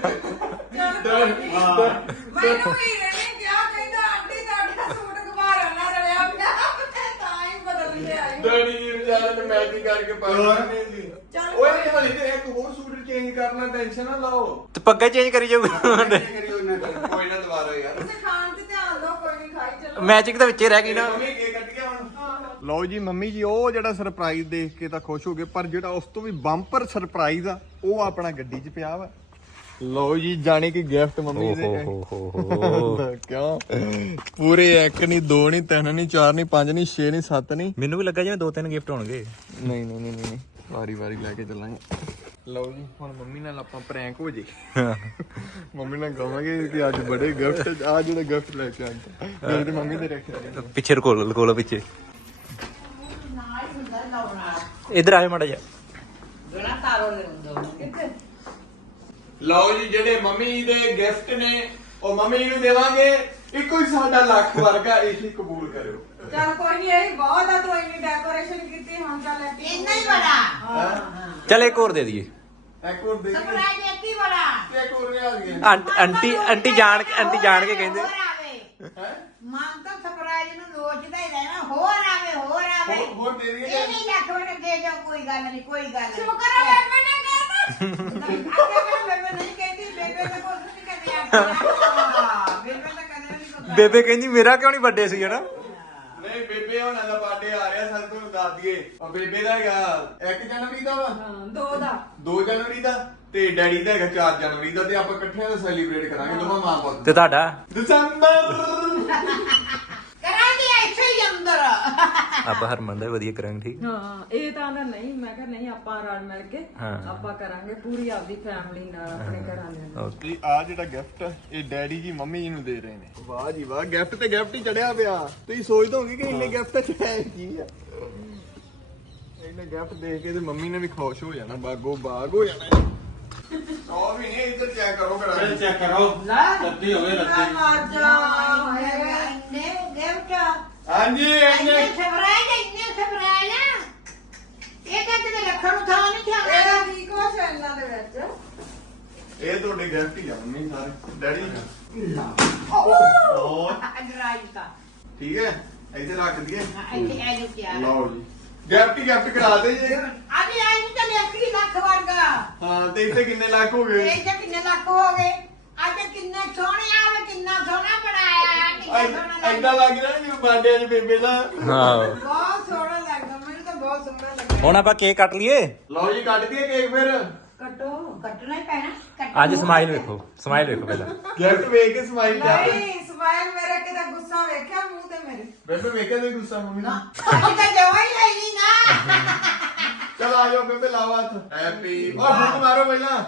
Speaker 7: ਹਾਂ
Speaker 2: ਮੈਨੂੰ ਵੀਰੇ ਨੇ ਕਿਹਾ ਕਹਿੰਦਾ ਆਂਟੀ ਤੁਹਾਡਾ ਸੂਟ ਗੁਬਾਰਾ ਨਾਲ ਰਲਿਆ ਪਿਆ ਮੈਂ ਤਾਂ ਹੀ ਬਦਲ ਲਿਆ ਈ।
Speaker 1: ਡੈਡੀ ਜੀ ਵਿਚਾਰੇ ਨੇ ਮੈਚਿੰਗ ਕਰਕੇ ਪਾ ਲੈਣੇ ਸੀ
Speaker 2: ਚੱਲ
Speaker 1: ਓਏ ਹਲੇ ਤੇ ਇੱਕ ਹੋਰ ਸੂਟ ਚੇਂਜ ਕਰਨਾ ਟੈਨਸ਼ਨ ਨਾ ਲਾਓ
Speaker 3: ਤੇ ਪੱਗਾ ਚੇਂਜ ਕਰੀ ਜਾਊਗਾ
Speaker 7: ਕਰਿਓ ਨਾ ਕਰੋ।
Speaker 1: ਕੋਈ ਨਾ ਦੁਬਾਰਾ ਯਾਰ
Speaker 2: ਤੁਸੀਂ ਖਾਣ ਤੇ ਧਿਆਨ ਦਿਓ ਕੋਈ ਨਹੀਂ ਖਾਈ ਚਲੋ
Speaker 3: ਮੈਜਿਕ ਤਾਂ ਵਿੱਚੇ ਰਹਿ ਗਈ ਨਾ
Speaker 1: ਮੰਮੀ ਕੇਕ ਕੱਟ ਗਿਆ ਹੁਣ ਲਓ ਜੀ ਮੰਮੀ ਜੀ ਉਹ ਜਿਹੜਾ ਸਰਪ੍ਰਾਈਜ਼ ਦੇਖ ਕੇ ਤਾਂ ਖੁਸ਼ ਹੋ ਗਏ ਪਰ ਜਿਹੜਾ ਉਸ ਤੋਂ ਵੀ ਬੰਪਰ ਸਰਪ੍ਰਾਈਜ਼ ਆ ਉਹ ਆਪਣਾ ਗੱਡੀ 'ਚ ਪਿਆ ਵਾ ਲਓ ਜੀ ਜਾਣੇ ਕਿ ਗਿਫਟ ਮੰਮੀ ਦੇ
Speaker 3: ਹੋ ਹੋ ਹੋ
Speaker 1: ਕਿਉਂ ਪੂਰੇ ਇੱਕ ਨਹੀਂ ਦੋ ਨਹੀਂ ਤਿੰਨ ਨਹੀਂ ਚਾਰ ਨਹੀਂ ਪੰਜ ਨਹੀਂ ਛੇ ਨਹੀਂ ਸੱਤ ਨਹੀਂ
Speaker 3: ਮੈਨੂੰ ਵੀ ਲੱਗਾ ਜਿਵੇਂ ਦੋ ਤਿੰਨ ਗਿਫਟ ਹੋਣਗੇ
Speaker 1: ਨਹੀਂ ਨਹੀਂ ਨਹੀਂ ਨਹੀਂ ਵਾਰੀ ਵਾਰੀ ਲੈ ਕੇ ਚੱਲਾਂਗੇ ਲਓ ਜੀ ਹੁਣ ਮੰਮੀ ਨਾਲ ਆਪਾਂ ਪ੍ਰੈਂਕ ਹੋ ਜੇ ਮੰਮੀ ਨਾਲ ਕਹਾਂਗੇ ਕਿ ਅੱਜ ਬੜੇ ਗਿਫਟ ਆ ਜਿਹੜੇ ਗਿਫਟ ਲੈ ਕੇ ਆਂਦਾ ਮੇਰੇ ਤੇ ਮੰਮੀ ਦੇ ਰੱਖ ਰਹੇ
Speaker 3: ਪਿੱਛੇ ਰਕੋ ਲਕੋਲਾ ਪਿੱਛੇ
Speaker 5: ਨਾਲ ਹੀ ਹੁੰਦਾ ਲਾਉਣਾ
Speaker 3: ਇਧਰ ਆਏ ਮਾੜਾ ਜਾ
Speaker 5: ਗਣਾ ਤਾਰੋ ਲੈ ਹੁੰਦਾ
Speaker 1: ਲਓ ਜੀ ਜਿਹੜੇ ਮੰਮੀ ਦੇ ਗਿਫਟ ਨੇ ਉਹ ਮੰਮੀ ਨੂੰ ਦੇਵਾਂਗੇ ਇੱਕੋ ਹੀ ਸਾਡਾ ਲੱਖ ਵਰਗਾ ਇਹੀ ਕਬੂਲ ਕਰਿਓ
Speaker 2: ਚੱਲ ਕੋਈ ਨਹੀਂ ਇਹ ਬਹੁਤ ਆ ਤੂੰ ਇੰਨੀ ਡੈਕੋਰੇਸ਼ਨ ਕੀਤੀ ਹੁਣ ਚੱਲ ਲੈ ਕੇ
Speaker 5: ਇੰਨਾ ਹੀ ਬੜਾ
Speaker 3: ਚੱਲ ਇੱਕ ਹੋਰ ਦੇ ਦਈਏ
Speaker 1: ਇੱਕ ਹੋਰ ਦੇ
Speaker 5: ਸਰਪ੍ਰਾਈਜ਼ ਇੱਕ ਹੀ ਬੜਾ
Speaker 1: ਇੱਕ ਹੋਰ ਲਿਆ ਦਈਏ
Speaker 3: ਆਂਟ- ਆਂਟੀ ਆਂਟੀ ਜਾਣ ਕੇ ਆਂਟੀ ਜਾਣ ਕੇ ਕਹਿੰਦੇ
Speaker 5: ਹੋਰ ਆਵੇ
Speaker 1: ਹੈ
Speaker 5: ਮਨ ਤਾਂ ਸਰਪ੍ਰਾਈਜ਼ ਨੂੰ ਲੋਚਦਾ ਹੀ ਰਹਿਣਾ ਹੋਰ ਆਵੇ ਹੋਰ ਆਵੇ
Speaker 1: ਹੋਰ ਹੋਰ ਦੇ ਦਈਏ
Speaker 5: ਇਹ ਨਹੀਂ ਲੱਖ ਵੜ ਦੇ ਜਾ ਕੋਈ ਗੱਲ ਨਹੀਂ ਕੋਈ ਗੱਲ ਨਹੀਂ
Speaker 2: ਸ਼ੁਕਰ ਹੈ ਬੇਬੇ ਨੇ ਕਹਿਤਾ
Speaker 5: ਬੇਬੇ ਨਹੀਂ ਕਹਿੰਦੀ ਬੇਬੇ ਨੇ ਕੁਝ ਨਹੀਂ ਕਦੇ ਆਖਿਆ ਬੇਬੇ ਤਾਂ ਕਦੇ ਨਹੀਂ ਕੁਝ
Speaker 3: ਬੇਬੇ ਕਹਿੰਦੀ ਮੇਰਾ ਕਿਉਂ ਨਹੀਂ ਵੱਡੇ ਸੀ ਹਨਾ
Speaker 1: ਨਹੀਂ ਬੇਬੇ ਹੋਣਾ ਦਾ ਬਰਥਡੇ ਆ ਰਿਹਾ ਸਾਨੂੰ ਤੁਹਾਨੂੰ ਦੱਸ ਦਈਏ ਉਹ ਬੇਬੇ ਦਾ ਹੈਗਾ ਇੱਕ ਜਨਵਰੀ ਦਾ ਵਾ
Speaker 2: ਹਾਂ ਦੋ ਦਾ
Speaker 1: ਦੋ ਜਨਵਰੀ ਦਾ ਤੇ ਡੈਡੀ ਦਾ ਹੈਗਾ ਚਾਰ ਜਨਵਰੀ ਦਾ ਤੇ ਆਪਾਂ ਇਕੱਠਿਆਂ ਨਾਲ ਸੈਲੀਬ੍ਰੇਟ ਕਰਾਂਗੇ ਦੋਵਾਂ ਮਾਂ ਪੁੱਤ
Speaker 3: ਤੇ ਤੁਹਾਡਾ
Speaker 1: ਦਸੰਬਰ
Speaker 5: ਕਰਾਂਗੇ ਇੱਥੇ ਹੀ ਅੰਦਰ
Speaker 3: ਆਪਾਂ ਹਰਮਨ ਦਾ ਵੀ ਵਧੀਆ ਕਰਾਂਗੇ ਠੀਕ
Speaker 2: ਹਾਂ ਇਹ ਤਾਂ ਆਂਦਾ ਨਹੀਂ ਮੈਂ ਕਿਹਾ ਨਹੀਂ ਆਪਾਂ ਰਲ ਮਿਲ ਕੇ
Speaker 3: ਹਾਂ।
Speaker 2: ਆਪਾਂ ਕਰਾਂਗੇ ਪੂਰੀ ਆਪਦੀ ਫੈਮਿਲੀ ਨਾਲ ਆਪਣੇ ਘਰਾਂ ਦੇ ਨਾਲ
Speaker 3: ਓਕੇ
Speaker 1: ਇਹ ਆ ਜਿਹੜਾ ਗਿਫਟ ਇਹ ਡੈਡੀ ਜੀ ਮੰਮੀ ਜੀ ਨੂੰ ਦੇ ਰਹੇ ਨੇ ਵਾਹ ਜੀ ਵਾਹ ਗਿਫਟ ਤੇ ਗਿਫਟ ਹੀ ਚੜਿਆ ਪਿਆ ਤੁਸੀਂ ਸੋਚਦੇ ਹੋਗੇ ਕਿ ਇੰਨੇ ਗਿਫਟ ਚ ਹੈ ਕੀ ਆ ਇਹਨੇ ਗਿਫਟ ਦੇਖ ਕੇ ਤੇ ਮੰਮੀ ਨੇ ਵੀ ਖੁਸ਼ ਹੋ ਜਾਣਾ ਬਾਗੋ ਬਾਗ ਹੋ ਜਾਣਾ ਉਹ ਵੀ ਨਹੀਂ ਇੱਧਰ ਚੈੱਕ ਕਰੋ ਕਰਾ
Speaker 7: ਚਲ ਚੈੱਕ ਕਰੋ ਲੱਤੀ ਹੋਵੇ ਲੱਤੀ
Speaker 5: ਇੰਨੇ ਗਿਫਟ
Speaker 1: ਹਾਂਜੀ
Speaker 5: ਇੰਨੇ
Speaker 1: ਇਹਨੇ
Speaker 5: ਸਬਰਾਜ ਇੰਨੇ ਸਬਰਾਜ ਇਹ ਕਹਿੰਦੇ ਤੇ ਰੱਖਣ ਨੂੰ ਥਾਂ ਨਹੀਂ ਥਿਆ
Speaker 2: ਇਹਦਾ ਕੀ ਕੁਛ ਹੈ ਇਹਨਾਂ ਦੇ ਵਿੱਚ
Speaker 1: ਇਹ ਤੁਹਾਡੇ ਗਿਫਟ ਹੀ ਆ ਮੰਮੀ ਸਾਰੇ ਡੈਡੀ
Speaker 5: ਉਹ ਅਜਰਾਈ ਦਾ
Speaker 1: ਠੀਕ ਹੈ ਇੱਥੇ ਰੱਖ ਦਈਏ
Speaker 5: ਇੱਥੇ ਆ ਜੋ ਕਿਆ
Speaker 1: ਲਓ ਜੀ ਗਿਫਟ ਹੀ ਗਿਫਟ ਕਰਾ ਦੇ ਜੀ
Speaker 5: ਅਜੇ ਆਈ ਨੂੰ ਚੱਲੇ ਅੱਸੀ ਲੱਖ ਵਰਗਾ
Speaker 1: ਹਾਂ ਤੇ ਇੱਥੇ ਕਿੰਨੇ ਲੱਖ ਹੋ ਗਏ
Speaker 5: ਇਹ ਤੇ ਕਿੰਨੇ ਲੱਖ ਹੋ ਗਏ ਅੱਜ ਕਿੰਨੇ ਸੋਹਣੇ ਆਵੇ ਕਿੰਨਾ ਸੋਹਣਾ ਬਣਾਇਆ ਕਿੰਨਾ ਸੋਹਣਾ ਲੱਗਦਾ
Speaker 1: ਐਦਾਂ ਲੱਗ ਰਿਹਾ ਜਿਵੇਂ ਬਾਡੇ ਅੱਜ ਬੇਬੇ ਦਾ
Speaker 3: ਹਾਂ
Speaker 2: ਬਹੁਤ ਸੋਹਣਾ ਲੱਗਦਾ ਮੈਨੂੰ ਤਾਂ ਬਹੁਤ ਸੋਹਣਾ ਲੱਗਿਆ
Speaker 3: ਹੁਣ ਆਪਾਂ ਕੇਕ ਕੱਟ ਲਈਏ
Speaker 1: ਲਓ ਜੀ ਕੱਟ ਦਈਏ ਕੇਕ ਫਿਰ
Speaker 2: ਕੱਟੋ
Speaker 5: ਕੱਟਣਾ ਹੀ ਪੈਣਾ ਕੱਟਣਾ
Speaker 3: ਅੱਜ ਸਮਾਈਲ ਵੇਖੋ ਸਮਾਈਲ ਵੇਖੋ ਪਹਿਲਾਂ
Speaker 1: ਗਿਫਟ ਵੇਖ ਕੇ ਸਮਾਈਲ ਕਰ
Speaker 2: ਨਹੀਂ ਸਮਾਈਲ ਮੇਰੇ ਕਿਤੇ ਗੁੱਸਾ ਵੇਖਿਆ ਮੂੰਹ ਤੇ ਮੇਰੇ
Speaker 1: ਬੇਬੇ ਵੇਖਿਆ ਤੇ ਗੁੱਸਾ ਮੰਮੀ ਨੂੰ
Speaker 5: ਅੱਜ ਤਾਂ ਜਵਾ ਹੀ ਲਈ ਨਹੀਂ ਨਾ
Speaker 1: ਚਲ ਆ ਜਾਓ ਬੇਬੇ ਲਾਓ ਹੱਥ ਹੈਪੀ ਉਹ ਫੁੱਟ ਮਾਰੋ ਪਹਿਲਾਂ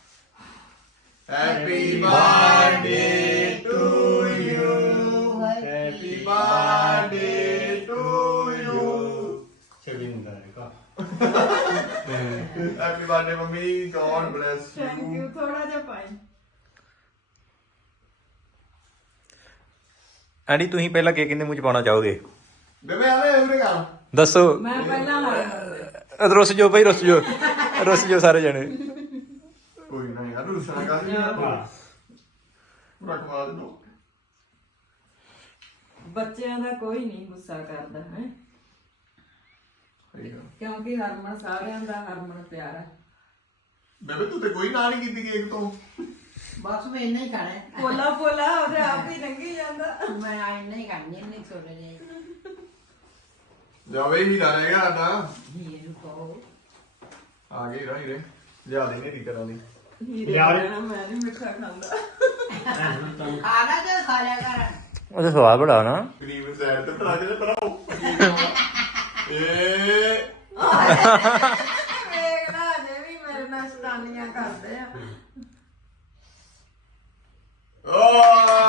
Speaker 1: happy birthday to you happy birthday to you
Speaker 7: ਛੇਵੀਂ ਹੁੰਦਾ ਰਹੇਗਾ
Speaker 1: happy birthday mummy god bless
Speaker 2: thank
Speaker 1: you
Speaker 2: you ਥੋੜਾ ਜਿਹਾ ਪਾਈ
Speaker 3: ਐਂਡੀ ਤੁਸੀਂ ਪਹਿਲਾਂ ਕੇਕ ਕਿੰਨੇ ਮੂੰਹ ਚ ਪਾਉਣਾ ਚਾਹੋਗੇ
Speaker 1: ਬੇਬੇ ਆਲੇ ਉਰੇ ਕਰ
Speaker 3: ਦੱਸੋ
Speaker 2: ਮੈਂ ਪਹਿਲਾਂ ਲਾ
Speaker 3: ਰੁੱਸ ਜੋ ਭਾਈ ਰੁੱਸ ਜੋ ਰੁੱਸ ਜੋ ਸਾਰੇ ਜਣੇ
Speaker 1: ਕੋਈ ਨਾ ਯਾਰ ਰੁਸਣਾ ਕਰ ਪੂਰਾ ਕਮਾ ਦੇ ਦੋ
Speaker 2: ਬੱਚਿਆਂ ਦਾ ਕੋਈ ਨਹੀਂ ਗੁੱਸਾ ਕਰਦਾ ਹੈ ਕਿਉਂਕਿ ਹਰਮਨ ਸਾਰਿਆਂ ਦਾ ਹਰਮਨ ਪਿਆਰਾ
Speaker 1: ਬੇਬੇ ਤੂੰ ਤੇ ਕੋਈ ਨਾ ਨਹੀਂ ਕੀਤੀ ਕੇਕ ਤੋਂ
Speaker 5: ਬਸ ਮੈਂ ਇੰਨਾ ਹੀ ਖਾਣਾ ਹੈ।
Speaker 2: ਪੋਲਾ ਪੋਲਾ ਉਹਦੇ ਆਪ ਹੀ ਲੰਘੀ ਜਾਂਦਾ
Speaker 5: ਮੈਂ ਆ ਇੰਨਾ ਹੀ ਖਾਣੀ ਇੰਨੇ ਛੋਟੇ ਜਿਹੇ
Speaker 1: ਜਾਵੇ ਹੀ ਦਾ ਰਹੇਗਾ ਸਾਡਾ
Speaker 5: ਇਹ ਨੂੰ ਕਹੋ
Speaker 1: ਆ ਗਈ ਰਾਈ ਰੇ ਜਿਆਦਾ ਨਹੀਂ ਰੀ ਕਰਾਂ ਦੀ
Speaker 2: ਹੀਰੇ
Speaker 7: ਯਾਰ।
Speaker 2: ਕਹਿਣਾ, ਮੈਂ ਨਹੀਂ ਮਿੱਠਾ ਖਾਂਦਾ
Speaker 5: ਖਾਣਾ ਤੇ ਖਾ ਲਿਆ ਕਰ
Speaker 3: ਉਹਦਾ ਸਵਾਦ ਬੜਾ ਨਾ
Speaker 1: ਗਰੀਬ ਸਾਈਡ ਤੇ ਬਣਾ ਦੇ ਬਣਾਓ ਏ
Speaker 2: ਵੇਖ ਲਾ ਜੇ ਵੀ ਮੇਰੇ ਨਾਲ ਸਤਾਨੀਆਂ ਕਰਦੇ ਆ
Speaker 1: ਓ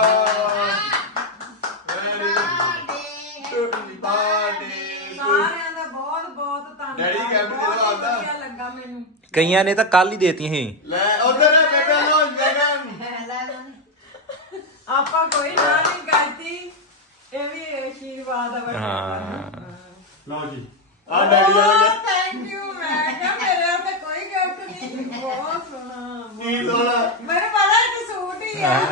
Speaker 1: ਵੈਰੀ ਹੈਪੀ ਬਰਥਡੇ
Speaker 2: ਸਾਰਿਆਂ ਦਾ ਬਹੁਤ ਬਹੁਤ ਧੰਨਵਾਦ
Speaker 1: ਡੈਡੀ gift ਦੇ
Speaker 2: ਬਹੁਤ
Speaker 1: ਦਿਓ ਆਪਦਾ।
Speaker 2: ਵਧੀਆ ਲੱਗਾ ਮੈਨੂੰ
Speaker 3: ਕਈਆਂ ਨੇ ਤਾਂ ਕੱਲ ਹੀ ਦੇਤੀਆਂ ਸੀ
Speaker 1: ਲੈ ਉਧਰ ਬੇਬੇ ਲੋ ਜਗਨ
Speaker 5: ਲੈ ਲੈ
Speaker 2: ਆਪਾਂ ਕੋਈ ਨਾ ਨਹੀਂ ਕਰਤੀ ਇਹ ਵੀ ਆਸ਼ੀਰਵਾਦ ਆ ਵੱਡੇ
Speaker 3: ਹਾਂ।
Speaker 2: ਦਾ।
Speaker 7: ਲਓ ਜੀ
Speaker 1: ਆ ਡੈਡੀ ਵਾਲਾ
Speaker 2: ਥੈਂਕ ਯੂ ਮੈਂ ਕਿਹਾ ਮੇਰੇ ਤੇ ਕੋਈ ਗਿਫਟ ਨਹੀਂ ਬਹੁਤ ਸੋਹਣਾ
Speaker 1: ਕੀ ਸੋਣਾ
Speaker 2: ਮੈਨੂੰ ਪਤਾ ਕਿ ਸੂਟ ਹੀ ਆ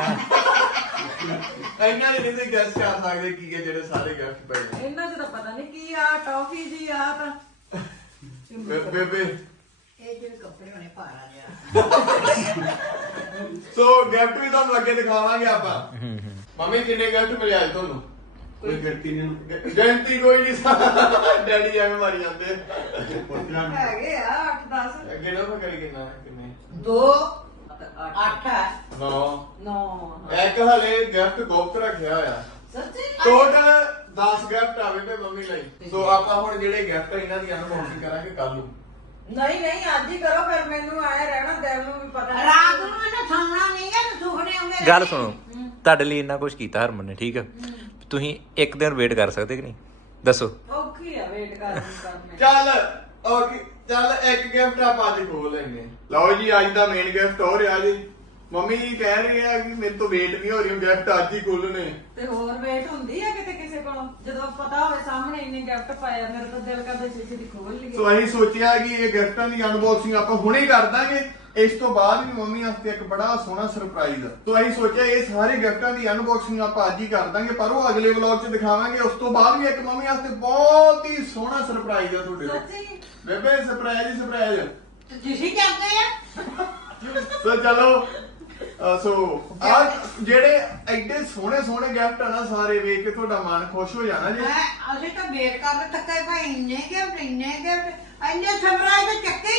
Speaker 1: ਇੰਨਾ ਨਹੀਂ ਤੇ ਗੈਸ ਕਰ ਸਕਦੇ ਕੀ ਹੈ ਜਿਹੜੇ ਸਾਰੇ ਗਿਫਟ ਪਏ
Speaker 2: ਇਹਨਾਂ ਚ ਤਾਂ ਪਤਾ ਨਹੀਂ ਕੀ ਆ ਟੌਫੀ ਜੀ ਆ ਤਾਂ
Speaker 1: ਬੇ- ਬੇਬੇ
Speaker 5: ਇਹ ਜਿਹੜੇ ਕੱਪੜੇ ਹੋਣੇ ਭਾਰਾ ਜਿਹਾ
Speaker 1: ਸੋ ਗਿਫਟ ਵੀ ਤੁਹਾਨੂੰ ਅੱਗੇ ਦਿਖਾਵਾਂਗੇ ਆਪਾਂ ਮੰਮੀ ਕਿੰਨੇ ਗਿਫਟ ਮਿਲੇ ਅੱਜ ਤੁਹਾਨੂੰ
Speaker 7: ਕੋਈ ਗਿਣਤੀ ਨਹੀਂ
Speaker 1: ਗਿਣਤੀ ਕੋਈ ਨਹੀਂ ਡੈਡੀ ਐਵੇਂ ਮਾਰੀ ਜਾਂਦੇ
Speaker 7: ਪੁੱਛਣਾ
Speaker 2: ਹੈਗੇ ਆ ਅੱਠ ਦਸ
Speaker 1: ਅੱਗੇ ਨਾ ਕਰੀ ਕਿੰਨਾ ਕਿੰਨੇ
Speaker 5: ਦੋ
Speaker 2: ਅੱਠ
Speaker 5: ਅੱਠ ਹੈ
Speaker 1: ਨੌ
Speaker 2: ਨੌ
Speaker 1: ਇੱਕ ਹਲੇ ਗਿਫਟ ਗੁਪਤ ਰੱਖਿਆ ਹੋਇਆ
Speaker 5: ਸੱਚੀ
Speaker 1: ਟੋਟਲ ਦਸ ਗਿਫਟ ਆਵੇ ਤੇ ਮੰਮੀ ਲਈ ਸੋ ਆਪਾਂ ਹੁਣ ਜਿਹੜੇ ਗਿਫਟ ਇਹਨਾਂ ਦੀ ਅਨਬਾਕਸਿੰਗ ਕਰਾਂਗੇ ਕੱਲ ਨੂੰ
Speaker 2: ਨਹੀਂ ਨਹੀਂ ਅੱਜ ਹੀ ਕਰੋ ਫਿਰ ਮੈਨੂੰ ਆਇਆ ਰਹਿਣਾ ਦਿਲ ਨੂੰ ਵੀ ਪਤਾ ਨਹੀਂ
Speaker 5: ਰਾਤ ਨੂੰ ਇਹਨੇ ਸੌਣਾ ਨਹੀਂ ਹੈ ਸੁਪਨੇ ਆਉਂਦੇ
Speaker 3: ਗੱਲ ਸੁਣੋ ਤੁਹਾਡੇ ਲਈ ਇੰਨਾ ਕੁਝ ਕੀਤਾ ਹਰਮਨ ਨੇ ਠੀਕ ਆ ਤੁਸੀਂ ਇੱਕ ਦਿਨ ਵੇਟ ਕਰ ਸਕਦੇ ਕਿ ਨਹੀਂ ਦੱਸੋ
Speaker 2: ਔਖੀ ਆ ਵੇਟ ਕਰਨੀ ਕਰਨੇ
Speaker 1: ਚੱਲ ਓਕੇ ਚੱਲ ਇੱਕ ਗਿਫਟ ਆਪਾਂ ਅੱਜ ਖੋਲ ਲੈਂਗੇ ਲਓ ਜੀ ਅੱਜ ਦਾ ਮੇਨ ਗਿਫਟ ਹੋ ਰਿਹਾ ਜੀ ਮੰਮੀ ਕਹਿ ਰਹੀ ਆ ਕਿ ਮੇਰੇ ਤੋਂ ਵੇਟ ਨਹੀਂ ਹੋ ਰਹੀ ਗਿਫਟ ਅੱਜ ਹੀ ਖੋਲਣੇ
Speaker 2: ਤੇ ਹੋਰ ਵੇਟ ਹੁੰਦੀ ਆ ਕਿਤੇ ਕਿਸੇ ਕੋਲ ਜਦੋਂ ਪਤਾ ਹੋਵੇ ਸਾਹਮਣੇ ਇੰਨੇ ਗਿਫਟ ਪਾਇਆ ਮੇਰੇ ਤਾਂ ਦਿਲ ਕਰਦਾ ਛੇਤੀ ਦੀ ਖੋਲ ਲਈਏ
Speaker 1: ਸੋ ਅਸੀਂ ਸੋਚਿਆ ਕਿ ਇਹ ਗਿਫਟਾਂ ਦੀ ਅਨਬਾਕਸਿੰਗ ਆਪਾਂ ਹੁਣੇ ਕਰ ਦਾਂਗੇ ਇਸ ਤੋਂ ਬਾਅਦ ਵੀ ਮੰਮੀ ਵਾਸਤੇ ਇੱਕ ਬੜਾ ਸੋਹਣਾ ਸਰਪ੍ਰਾਈਜ਼ ਆ ਸੋ ਅਸੀਂ ਸੋਚਿਆ ਇਹ ਸਾਰੇ ਗਿਫਟਾਂ ਦੀ ਅਨਬਾਕਸਿੰਗ ਆਪਾਂ ਅੱਜ ਹੀ ਕਰ ਦਾਂਗੇ ਪਰ ਉਹ ਅਗਲੇ ਵਲੌਗ 'ਚ ਦਿਖਾਵਾਂਗੇ ਉਸ ਤੋਂ ਬਾਅਦ ਵੀ ਇੱਕ ਮੰਮੀ ਵਾਸਤੇ ਬਹੁਤ ਹੀ ਸੋਹਣਾ ਸਰਪ੍ਰਾਈਜ਼ ਆ ਤੁਹਾਡੇ ਲਈ
Speaker 2: ਸੱਚੀ
Speaker 1: ਬੇਬੇ ਸਰਪ੍ਰਾਈਜ਼ ਹੀ ਸਰਪ੍ਰਾਈਜ਼
Speaker 5: ਤੁਸੀਂ ਕਰਦੇ ਆ
Speaker 1: ਸੋ ਚਲੋ ਅਹ ਸੋ ਆ ਜਿਹੜੇ ਐਡੇ ਸੋਹਣੇ ਸੋਹਣੇ ਗਿਫਟ ਆ ਨਾ ਸਾਰੇ ਵੇਖ ਕੇ ਤੁਹਾਡਾ ਮਨ ਖੁਸ਼ ਹੋ ਜਾਣਾ ਜੀ
Speaker 5: ਮੈਂ ਅਸੀਂ ਤਾਂ ਵੇਟ ਕਰਦੇ ਥੱਕੇ ਭਾਈ ਇੰਨੇ ਗਿਫਟ ਇੰਨੇ ਗਿਫਟ ਇੰਨੇ ਸਬਰਾਜ ਦੇ ਚੱਕੇ ਹੀ ਨਹੀਂ ਜਾਣੇ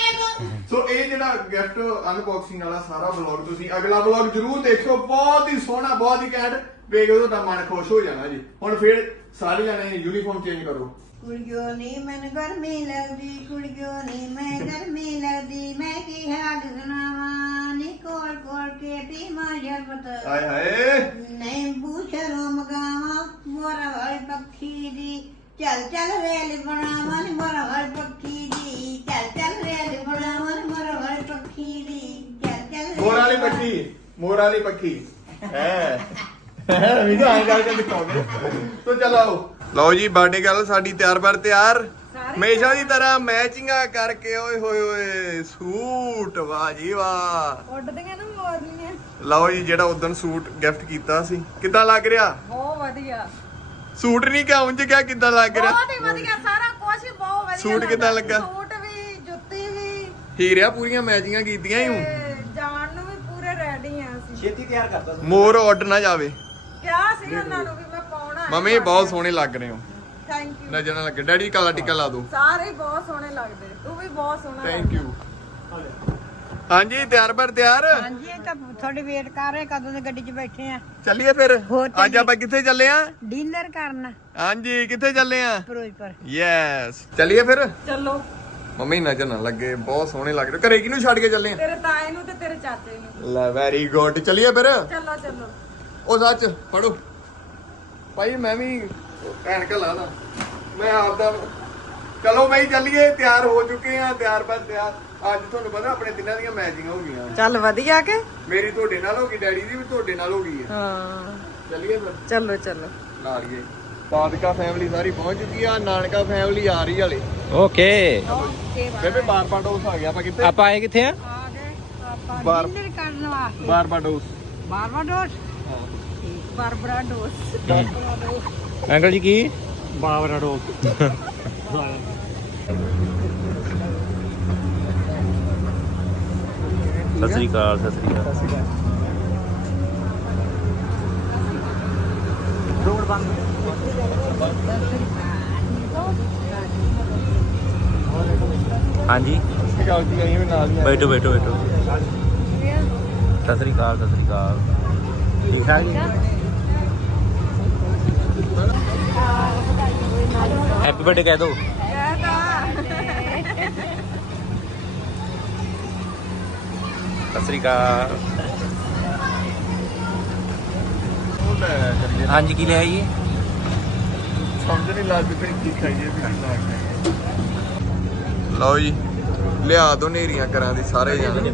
Speaker 1: ਸੋ ਇਹ ਜਿਹੜਾ ਗਿਫਟ ਅਨਬਾਕਸਿੰਗ ਵਾਲਾ ਸਾਰਾ ਵਲੌਗ ਤੁਸੀਂ ਅਗਲਾ ਵਲੌਗ ਜਰੂਰ ਦੇਖਿਓ। ਬਹੁਤ ਹੀ ਸੋਹਣਾ, ਬਹੁਤ ਹੀ ਘੈਂਟ, ਵੇਖ ਕੇ ਤੁਹਾਡਾ ਮਨ ਖੁਸ਼ ਹੋ ਜਾਣਾ ਜੀ। ਹੁਣ ਫਿਰ ਸਾਰੇ ਜਣੇ ਯੂਨੀਫਾਰਮ ਚੇਂਜ ਕਰੋ।
Speaker 5: ਕੁੜੀਓ ਨੀ ਮੈਨੂੰ ਗਰਮੀ ਲੱਗਦੀ, ਕੁੜੀਓ ਨੀ ਮੈਂ ਗਰਮੀ ਲੱਗਦੀ, ਮੈਂ ਕੀ ਹਾਲ ਸੁਣਾਵਾਂ ਨੀ ਕੋਲ ਕੋਲ ਕੇ ਪੀ ਮਾ ਜਰਬਤ
Speaker 1: ਹਾਏ ਹਾਏ
Speaker 5: ਨਹੀਂ ਬੂਸ਼ਰੋ ਮਗਾਵਾਂ ਮੋਰਾ ਵਾਲੀ ਪੱਖੀ ਦੀ, ਚੱਲ ਚੱਲ ਰੇਲ ਬਣਾਵਾਂ ਨੀ ਮੋਰਾ ਵਾਲੀ ਪੱਖੀ ਦੀ, ਚੱਲ ਚੱਲ ਰੇਲ ਬਣਾਵਾਂ ਨੀ ਮੋਰਾ ਵਾਲੀ ਪੱਖੀ ਦੀ, ਚੱਲ ਚੱਲ
Speaker 1: ਮੋਰ ਵਾਲੀ ਪੱਖੀ, ਮੋਰ ਵਾਲੀ ਪੱਖੀ ਹੈ ਵੀ ਤਾਂ ਐਂ ਕਰਕੇ ਦਿਖਾਉਂਦੇ। ਤੋ ਚਲੋ ਲਓ ਜੀ, ਬਰਥਡੇ ਗੱਲ ਸਾਡੀ ਤਿਆਰ ਬਰ ਤਿਆਰ, ਹਮੇਸ਼ਾ ਦੀ ਤਰ੍ਹਾਂ ਮੈਚਿੰਗਾਂ ਕਰਕੇ। ਓਏ ਹੋਏ ਹੋਏ ਸੂਟ, ਵਾਹ ਜੀ ਵਾਹ।
Speaker 2: ਉੱਡਦੀਆਂ ਨਾ ਮੋਰਨੀਆਂ।
Speaker 1: ਲਓ ਜੀ, ਜਿਹੜਾ ਉਦੋਂ ਸੂਟ ਗਿਫਟ ਕੀਤਾ ਸੀ ਕਿੱਦਾਂ ਲੱਗ ਰਿਹਾ?
Speaker 2: ਬਹੁਤ ਵਧੀਆ
Speaker 1: ਸੂਟ ਨਹੀਂ ਕਿਹਾ ਉਂਝ ਕਿਹਾ ਕਿੱਦਾਂ ਲੱਗ ਰਿਹਾ?
Speaker 2: ਬਹੁਤ ਹੀ ਵਧੀਆ, ਸਾਰਾ ਕੁਝ ਹੀ ਬਹੁਤ ਵਧੀਆ।
Speaker 1: ਸੂਟ ਕਿੱਦਾਂ ਲੱਗਾ?
Speaker 2: ਸੂਟ ਵੀ, ਜੁੱਤੀ ਵੀ,
Speaker 1: ਹੀਰਿਆ ਪੂਰੀਆਂ ਮੈਚਿੰਗਾਂ ਕੀਤੀਆਂ ਹੀ ਹੂੰ।
Speaker 2: ਤੇ ਜਾਣ ਨੂੰ ਵੀ ਪੂਰੇ ਰੈਡੀ ਆ ਅਸੀਂ।
Speaker 4: ਛੇਤੀ ਤਿਆਰ ਕਰਦਾ
Speaker 1: ਮੋਰ ਉੱਡ ਨਾ ਜਾਵੇ।
Speaker 2: ਕਿਹਾ ਸੀ ਉਹਨਾਂ ਨੂੰ ਵੀ ਮੈਂ ਪਾਉਣਾ ਹੈ।
Speaker 1: ਮੰਮੀ ਬਹੁਤ ਸੋਹਣੇ ਲੱਗ ਰਹੇ ਹੋ,
Speaker 2: ਥੈਂਕ ਯੂ।
Speaker 1: ਨਜ਼ਰ ਨਾ ਲੱਗੇ। ਡੈਡੀ ਕਾਲਾ ਟਿੱਕਾ ਲਾ ਦੋ।
Speaker 2: ਸਾਰੇ ਹੀ ਬਹੁਤ ਸੋਹਣੇ ਲੱਗਦੇ, ਤੂੰ ਵੀ ਬਹੁਤ ਸੋਹਣਾ
Speaker 1: ਥੈਂਕ ਯੂ। ਹਾਂਜੀ, ਤਿਆਰ ਬਰ ਤਿਆਰ,
Speaker 5: ਹਾਂਜੀ ਇਹ ਤਾਂ ਤੁਹਾਡੀ ਵੇਟ ਕਰ ਰਹੇ, ਕਦੋਂ ਦੇ ਗੱਡੀ 'ਚ ਬੈਠੇ ਆ।
Speaker 1: ਚੱਲੀਏ ਫਿਰ।
Speaker 5: ਹੋਰ
Speaker 1: ਅੱਜ ਆਪਾਂ ਕਿੱਥੇ ਚੱਲੇ ਆ?
Speaker 5: ਡਿਨਰ ਕਰਨਾ
Speaker 1: ਹਾਂਜੀ, ਕਿੱਥੇ ਚੱਲੇ ਆ?
Speaker 5: ਫਿਰੋਜ਼ਪੁਰ।
Speaker 1: ਯੈਸ, ਚੱਲੀਏ ਫਿਰ।
Speaker 2: ਚੱਲੋ।
Speaker 1: ਮੰਮੀ ਨਜ਼ਰ ਨਾ ਲੱਗੇ, ਬਹੁਤ ਸੋਹਣੇ ਲੱਗ ਰਹੇ। ਘਰੇ ਕਿਹਨੂੰ ਛੱਡ ਕੇ ਚੱਲੇ ਆ?
Speaker 2: ਤੇਰੇ ਤਾਏ ਨੂੰ ਤੇ ਤੇਰੇ ਚਾਚੇ ਨੂੰ।
Speaker 1: ਲੈ ਵੈਰੀ ਗੁੱਡ, ਚੱਲੀਏ ਫਿਰ।
Speaker 2: ਚੱਲੋ ਚੱਲੋ।
Speaker 1: ਉਹ ਸੱਚ ਪੜੋ ਭਾਈ, ਮੈਂ ਵੀ ਐਨਕ ਲਾ ਲਾ, ਮੈਂ ਆਪਦਾ। ਚਲੋ ਬਈ ਚੱਲੀਏ, ਤਿਆਰ ਹੋ ਚੁੱਕੇ ਆ, ਤਿਆਰ ਬਸ ਤਿਆਰ। ਅੱਜ ਤੁਹਾਨੂੰ ਪਤਾ ਆਪਣੇ ਤਿੰਨਾਂ ਦੀਆਂ ਮੈਚਿੰਗ ਹੋ ਗਈਆਂ।
Speaker 2: ਚੱਲ ਵਧੀਆ ਕੇ
Speaker 1: ਮੇਰੀ ਤੁਹਾਡੇ ਨਾਲ ਹੋ ਗਈ, ਡੈਡੀ ਦੀ ਵੀ ਤੁਹਾਡੇ ਨਾਲ ਹੋ ਗਈ ਹੈ।
Speaker 2: ਹਾਂ
Speaker 1: ਚੱਲੀਏ ਫਿਰ,
Speaker 2: ਚੱਲੋ ਚੱਲੋ।
Speaker 1: ਲਾ ਲਈਏ। ਸਾਦਕਾ ਫੈਮਿਲੀ ਸਾਰੀ ਪਹੁੰਚ ਚੁੱਕੀ ਆ, ਨਾਨਕਾ ਫੈਮਿਲੀ ਆ ਰਹੀ ਹਲੇ।
Speaker 3: ਓਕੇ,
Speaker 1: ਬੇਬੇ ਬਾਰਬਾਡੋਸ ਆ ਗਿਆ। ਆਪਾਂ ਕਿੱਥੇ?
Speaker 3: ਆਪਾਂ ਆਏ ਕਿੱਥੇ ਆ?
Speaker 5: ਆ ਗਏ ਆਪਾਂ
Speaker 1: ਬਾਰ-
Speaker 5: ਡਿਨਰ ਕਰਨ ਵਾਸਤੇ।
Speaker 1: Barbados.
Speaker 5: Barbados,
Speaker 2: Barbados.
Speaker 3: Uncle ji ਕੀ?
Speaker 7: ਬਾਵਰਾਡੋ
Speaker 3: ਸਤਿ ਸ੍ਰੀ ਅਕਾਲ, ਸਤਿ ਸ੍ਰੀ ਅਕਾਲ। ਹਾਂਜੀ,
Speaker 1: ਗੱਲ ਕੀ ਆਈ ਵੀ ਨਾਲ ਹੀ ਆ।
Speaker 3: ਬੈਠੋ ਬੈਠੋ ਬੈਠੋ। ਸਤਿ ਸ੍ਰੀ ਅਕਾਲ, ਸਤਿ ਸ੍ਰੀ ਅਕਾਲ। ਠੀਕ ਠਾਕ ਜੀ? ਹੈਪੀ ਬਰਥਡੇ ਕਹਿ ਦੋ। ਸਤਿ ਸ੍ਰੀ ਅਕਾਲ।
Speaker 1: ਉਹ ਲੈ ਕਰੀਏ,
Speaker 3: ਹਾਂਜੀ, ਕੀ ਲੈ ਆਈਏ?
Speaker 1: ਸਮਝ ਨਹੀਂ ਲੱਗਦੀ ਫਿਰ ਕੀ ਖਾਈਏ ਵੀ ਕੀ ਨਾ ਖਾਈਏ। ਲਓ ਜੀ, ਲਿਆ ਦੋ ਨੇਰੀਆਂ ਕਰਾਂ ਦੀ ਸਾਰੇ ਜਾਣੇ।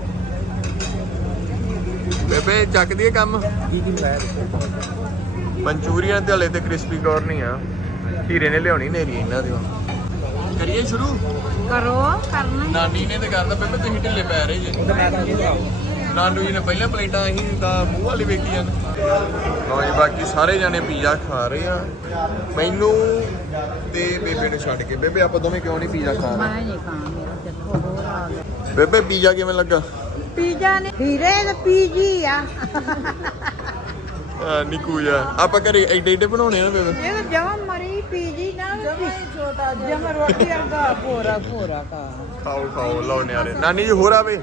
Speaker 1: ਬੇਬੇ ਚੱਕ ਦੀਏ ਕੰਮ।
Speaker 3: ਕੀ ਕੀ ਲਾਇਆ?
Speaker 1: ਮਨਚੂਰੀਅਨ ਤੇ ਹਲੇ ਤੇ ਕ੍ਰਿਸਪੀ ਕੌਰਨ ਹੀ ਆ। ਹੀਰੇ ਨੇ ਲਿਆਉਣੀ ਨੇਰੀ ਇਹਨਾਂ ਦੀ। ਕਰੀਏ ਸ਼ੁਰੂ।
Speaker 5: ਕਰੋ ਕਰਨਾ।
Speaker 1: ਨਾਨੀ ਨੇ ਤੇ ਕਰਦਾ। ਬੇਬੇ ਤੁਸੀਂ ਢਿੱਲੇ ਪੈ ਰਹੇ ਜੇ। ਨਾਨੂ ਜੀ ਨੇ ਪਹਿਲਾਂ ਪਲੇਟਾਂ ਅਸੀਂ ਤਾਂ ਮੂੰਹ ਵਾਲੀ ਵੇਖੀ ਜਾਂਦੇ। ਲਓ ਜੀ, ਬਾਕੀ ਸਾਰੇ ਜਾਣੇ ਪੀਜ਼ਾ ਖਾ ਰਹੇ ਆ, ਮੈਨੂੰ ਤੇ ਬੇਬੇ ਨੂੰ ਛੱਡ ਕੇ। ਬੇਬੇ ਆਪਾਂ ਦੋਵੇਂ ਕਿਉਂ ਨਹੀਂ ਪੀਜ਼ਾ ਖਾ ਰਹੇ?
Speaker 5: ਮੈਂ ਨਹੀਂ ਖਾਣਾ, ਮੇਰਾ ਚੱਕੋ ਹੋਰ ਆ ਗਿਆ।
Speaker 1: ਬੇਬੇ ਪੀਜ਼ਾ ਕਿਵੇਂ ਲੱਗਾ?
Speaker 5: ਪੀਜ਼ਾ ਨੇ ਹੀਰੇ ਦਾ ਪੀਜੀ ਆ।
Speaker 1: ਆ ਨਿਕੂ ਜਾ, ਆਪਾਂ ਘਰੇ ਐਡੇ ਐਡੇ ਬਣਾਉਣੇ ਆ ਬੇਬੇ।
Speaker 5: ਇਹ ਤਾਂ ਜਮਾ ਮਰੀ ਪੀਜੀ ਨਾ, ਛੋਟਾ ਜਮਾ ਰੋਟੀ ਵਰਗਾ ਭੋਰਾ ਭੋਰਾ ਕਾ।
Speaker 1: ਖਾਓ ਖਾਓ ਲਓ ਨਿਆਰੇ। ਨਾਨੀ ਜੀ ਹੋਰ ਆਵੇ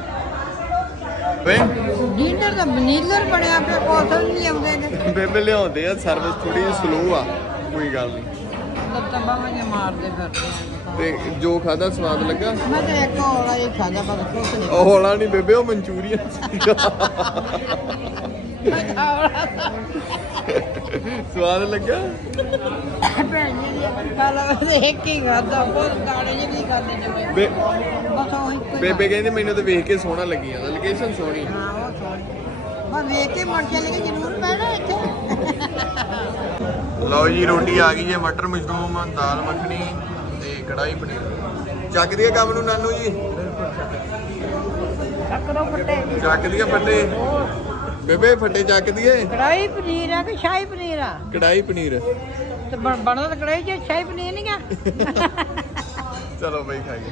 Speaker 1: ਵੇ।
Speaker 5: ਡਿਨਰ ਦਾ ਬਨੀਲਰ ਬਣਿਆ ਪਿਆ, ਕੋਸਲ ਨਹੀਂ ਆਉਂਦੇ ਨੇ।
Speaker 1: ਬੇਬੇ ਲਿਆਉਂਦੇ ਆ, ਸਰਵਿਸ ਥੋੜੀ ਜਿਹੀ ਸਲੋ ਆ, ਕੋਈ ਗੱਲ ਨਹੀਂ।
Speaker 5: ਲੱਤਾਂ ਬਾਹਾਂ ਜਿਹਾ ਮਾਰਦੇ ਫਿਰਦੇ ਆ।
Speaker 1: ਤੇ ਜੋ ਖਾਦਾ ਸਵਾਦ ਲੱਗਾ?
Speaker 5: ਮੈਂ ਤਾਂ ਇੱਕ ਹੋਲਾ ਹੀ ਖਾਦਾ, ਬਸ ਕੁਛ ਨਹੀਂ।
Speaker 1: ਉਹ ਹੋਲਾ ਨਹੀਂ ਬੇਬੇ, ਉਹ ਮਨਚੂਰੀਅਨ ਸੀਗਾ।
Speaker 5: ਮੈਂ ਖਾਵਲਾ
Speaker 1: ਸਵਾਦ ਲੱਗਾ?
Speaker 5: ਭੈਣ ਜੀ ਦੀ ਗੱਲ ਇੱਕ ਹੀ ਖਾਦਾ, ਬਹੁਤ ਗਾੜੇ ਜਿਹੇ ਵੀ ਖਾਦੇ ਨੇ।
Speaker 1: ਬੇ-
Speaker 5: ਬਸ ਉਹ ਇੱਕੋ ਹੀ
Speaker 1: ਬੇਬੇ ਕਹਿੰਦੀ ਮੈਨੂੰ ਤਾਂ ਵੇਖ ਕੇ ਸੋਹਣਾ ਲੱਗੀ ਜਾਂਦਾ, ਲੋਕੇਸ਼ਨ ਸੋਹਣੀ ਆ।
Speaker 5: ਹਾਂ, ਉਹ ਸੋਹਣੀ। ਬਸ ਵੇਖ ਕੇ ਮੁੜ ਚੱਲ ਕੇ ਜ਼ਰੂਰ ਪੈਣਾ ਇੱਥੇ।
Speaker 1: ਲਓ ਜੀ, ਰੋਟੀ ਆ ਗਈ ਜੇ, ਮਟਰ ਮਸ਼ਰੂਮ, ਦਾਲ ਮੱਖਣੀ ਤੇ ਕੜਾਈ ਪਨੀਰ। ਚੱਕ ਦਈਏ ਕੰਮ ਨੂੰ ਨਾਨੂ ਜੀ?
Speaker 5: ਚੱਕ ਦੋ ਫੱਟੇ।
Speaker 1: ਚੱਕ ਦਈਏ ਫੱਟੇ? ਬੇਬੇ ਫੱਟੇ ਚੱਕ ਦਈਏ?
Speaker 5: ਕੜਾਈ ਪਨੀਰ ਆ ਕਿ ਸ਼ਾਹੀ ਪਨੀਰ ਆ?
Speaker 1: ਕੜਾਈ ਪਨੀਰ।
Speaker 5: ਤੇ ਬਣ- ਬਣਦਾ ਤਾਂ ਕੜਾਈ ਚ, ਸ਼ਾਹੀ ਪਨੀਰ ਨਹੀਂ ਆ।
Speaker 1: ਚਲੋ ਬਈ ਖਾਈਏ।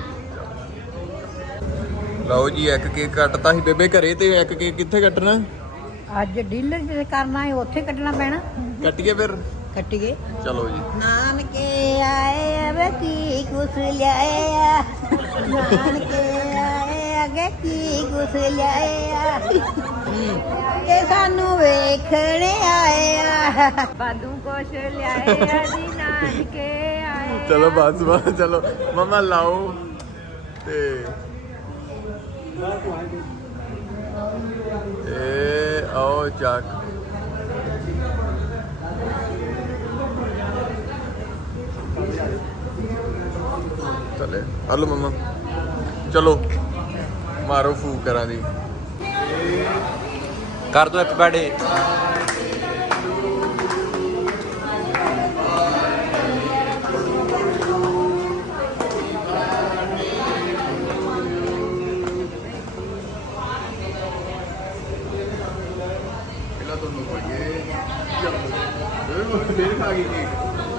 Speaker 1: ਲਓ ਜੀ, ਇੱਕ ਕੇਕ ਕੱਟਤਾ ਸੀ ਬੇਬੇ ਘਰੇ, ਤੇ ਇੱਕ ਕੇਕ ਕਿੱਥੇ ਕੱਟਣਾ?
Speaker 5: ਅੱਜ ਡਿਨਰ ਜੇ ਕਰਨਾ ਹੈ ਉੱਥੇ ਕੱਟਣਾ ਪੈਣਾ।
Speaker 1: ਕੱਟੀਏ ਫਿਰ?
Speaker 5: ਕੱਟੀਏ।
Speaker 1: ਚਲੋ ਜੀ।
Speaker 5: ਨਾਨਕੇ ਆਏ ਵੇ ਕੀ ਕੁਛ ਲਿਆਏ ਆ। ਨਾਨਕੇ ਆਏ ਅਗੇ ਕੀ ਕੁਛ ਲਿਆਏ ਆ ਕਿ ਸਾਨੂੰ ਵੇਖਣੇ ਆਏ ਆ
Speaker 2: ਬਾਦੂ ਕੁਛ ਲਿਆਏ ਆ ਜੀ ਨਾਨਕੇ ਆਏ
Speaker 1: ਚਲੋ ਬਸ ਬਸ ਚਲੋ ਮਮਾ ਲਾਓ ਤੇ ਇਹ ਆਓ ਚੱਕ ਚਲੇ ਹਲੋ ਮਮਾ ਚਲੋ ਮਾਰੋ ਫੂਕ ਕਰਾਂ ਦੀ
Speaker 3: ਕਰ ਦੋ ਹੈਪੀ ਬਰਥਡੇ
Speaker 1: ਪਹਿਲਾਂ ਤੁਹਾਨੂੰ ਕੋਈਏ ਚਲੋ ਫੇਰ ਖਾ ਗਈ ਕੇਕ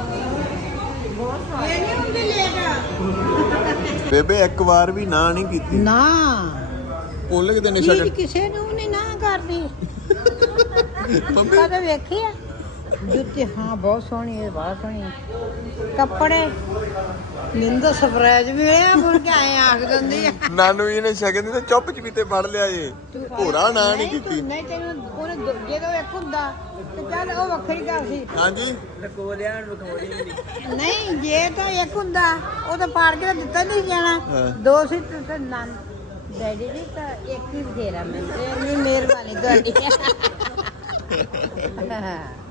Speaker 5: ਇਹ ਨਹੀਂ ਹੁੰਦੀ ਲੇਟ
Speaker 1: ਬੇਬੇ ਇੱਕ ਵਾਰ ਵੀ ਨਾ ਨਹੀਂ ਕੀਤੀ
Speaker 5: ਨਾ
Speaker 1: ਭੁੱਲ ਕੇ ਤੇ ਨਿਸ਼ਾ
Speaker 5: ਚੀਜ਼ ਕਿਸੇ ਨੂੰ ਨਹੀਂ ਨਾ ਕਰਦੀ
Speaker 1: ਮੰਮੀ
Speaker 5: ਕਦੇ ਵੇਖੀ ਆ ਜੁੱਤੀ ਹਾਂ ਬਹੁਤ ਸੋਹਣੀ ਹੈ ਬਹੁਤ ਸੋਹਣੀ ਹੈ। ਕੱਪੜੇ ਨਿੰਦਾ ਸਰਪ੍ਰਾਈਜ਼ ਵੀ ਹੋਇਆ ਮੁੜ ਕੇ ਆਏ ਆਖ ਦਿੰਦੀ ਆ
Speaker 1: ਨਾਨੂ ਜੀ ਨੇ ਸ਼ਗਨ ਤੇ ਚੁੱਪ ਚਪੀਤੇ ਫੜ ਲਿਆ ਜੇ ਭੋਰਾ ਨਾ ਨਹੀਂ ਕੀਤੀ
Speaker 5: ਨਹੀਂ ਤੈਨੂੰ ਉਹਨੇ ਦੋ- ਜਦੋਂ ਇੱਕ ਹੁੰਦਾ ਤੇ ਚੱਲ ਉਹ ਵੱਖਰੀ ਗੱਲ ਸੀ
Speaker 1: ਹਾਂਜੀ
Speaker 5: ਨਹੀਂ ਜੇ ਤਾਂ ਇੱਕ ਹੁੰਦਾ ਉਹ ਤਾਂ ਪਾੜ ਕੇ ਤਾਂ ਦਿੱਤਾ ਨਹੀਂ ਜਾਣਾ
Speaker 1: ਹਾਂ।
Speaker 5: ਦੋ ਸੀ ਤੇ ਤੇ ਨਨ ਡੈਡੀ ਜੀ ਤਾਂ ਇੱਕ ਹੀ ਫੇਰਾ ਮੈਨੂੰ ਇੰਨੀ ਮਿਹਰਬਾਨੀ ਤੁਹਾਡੀ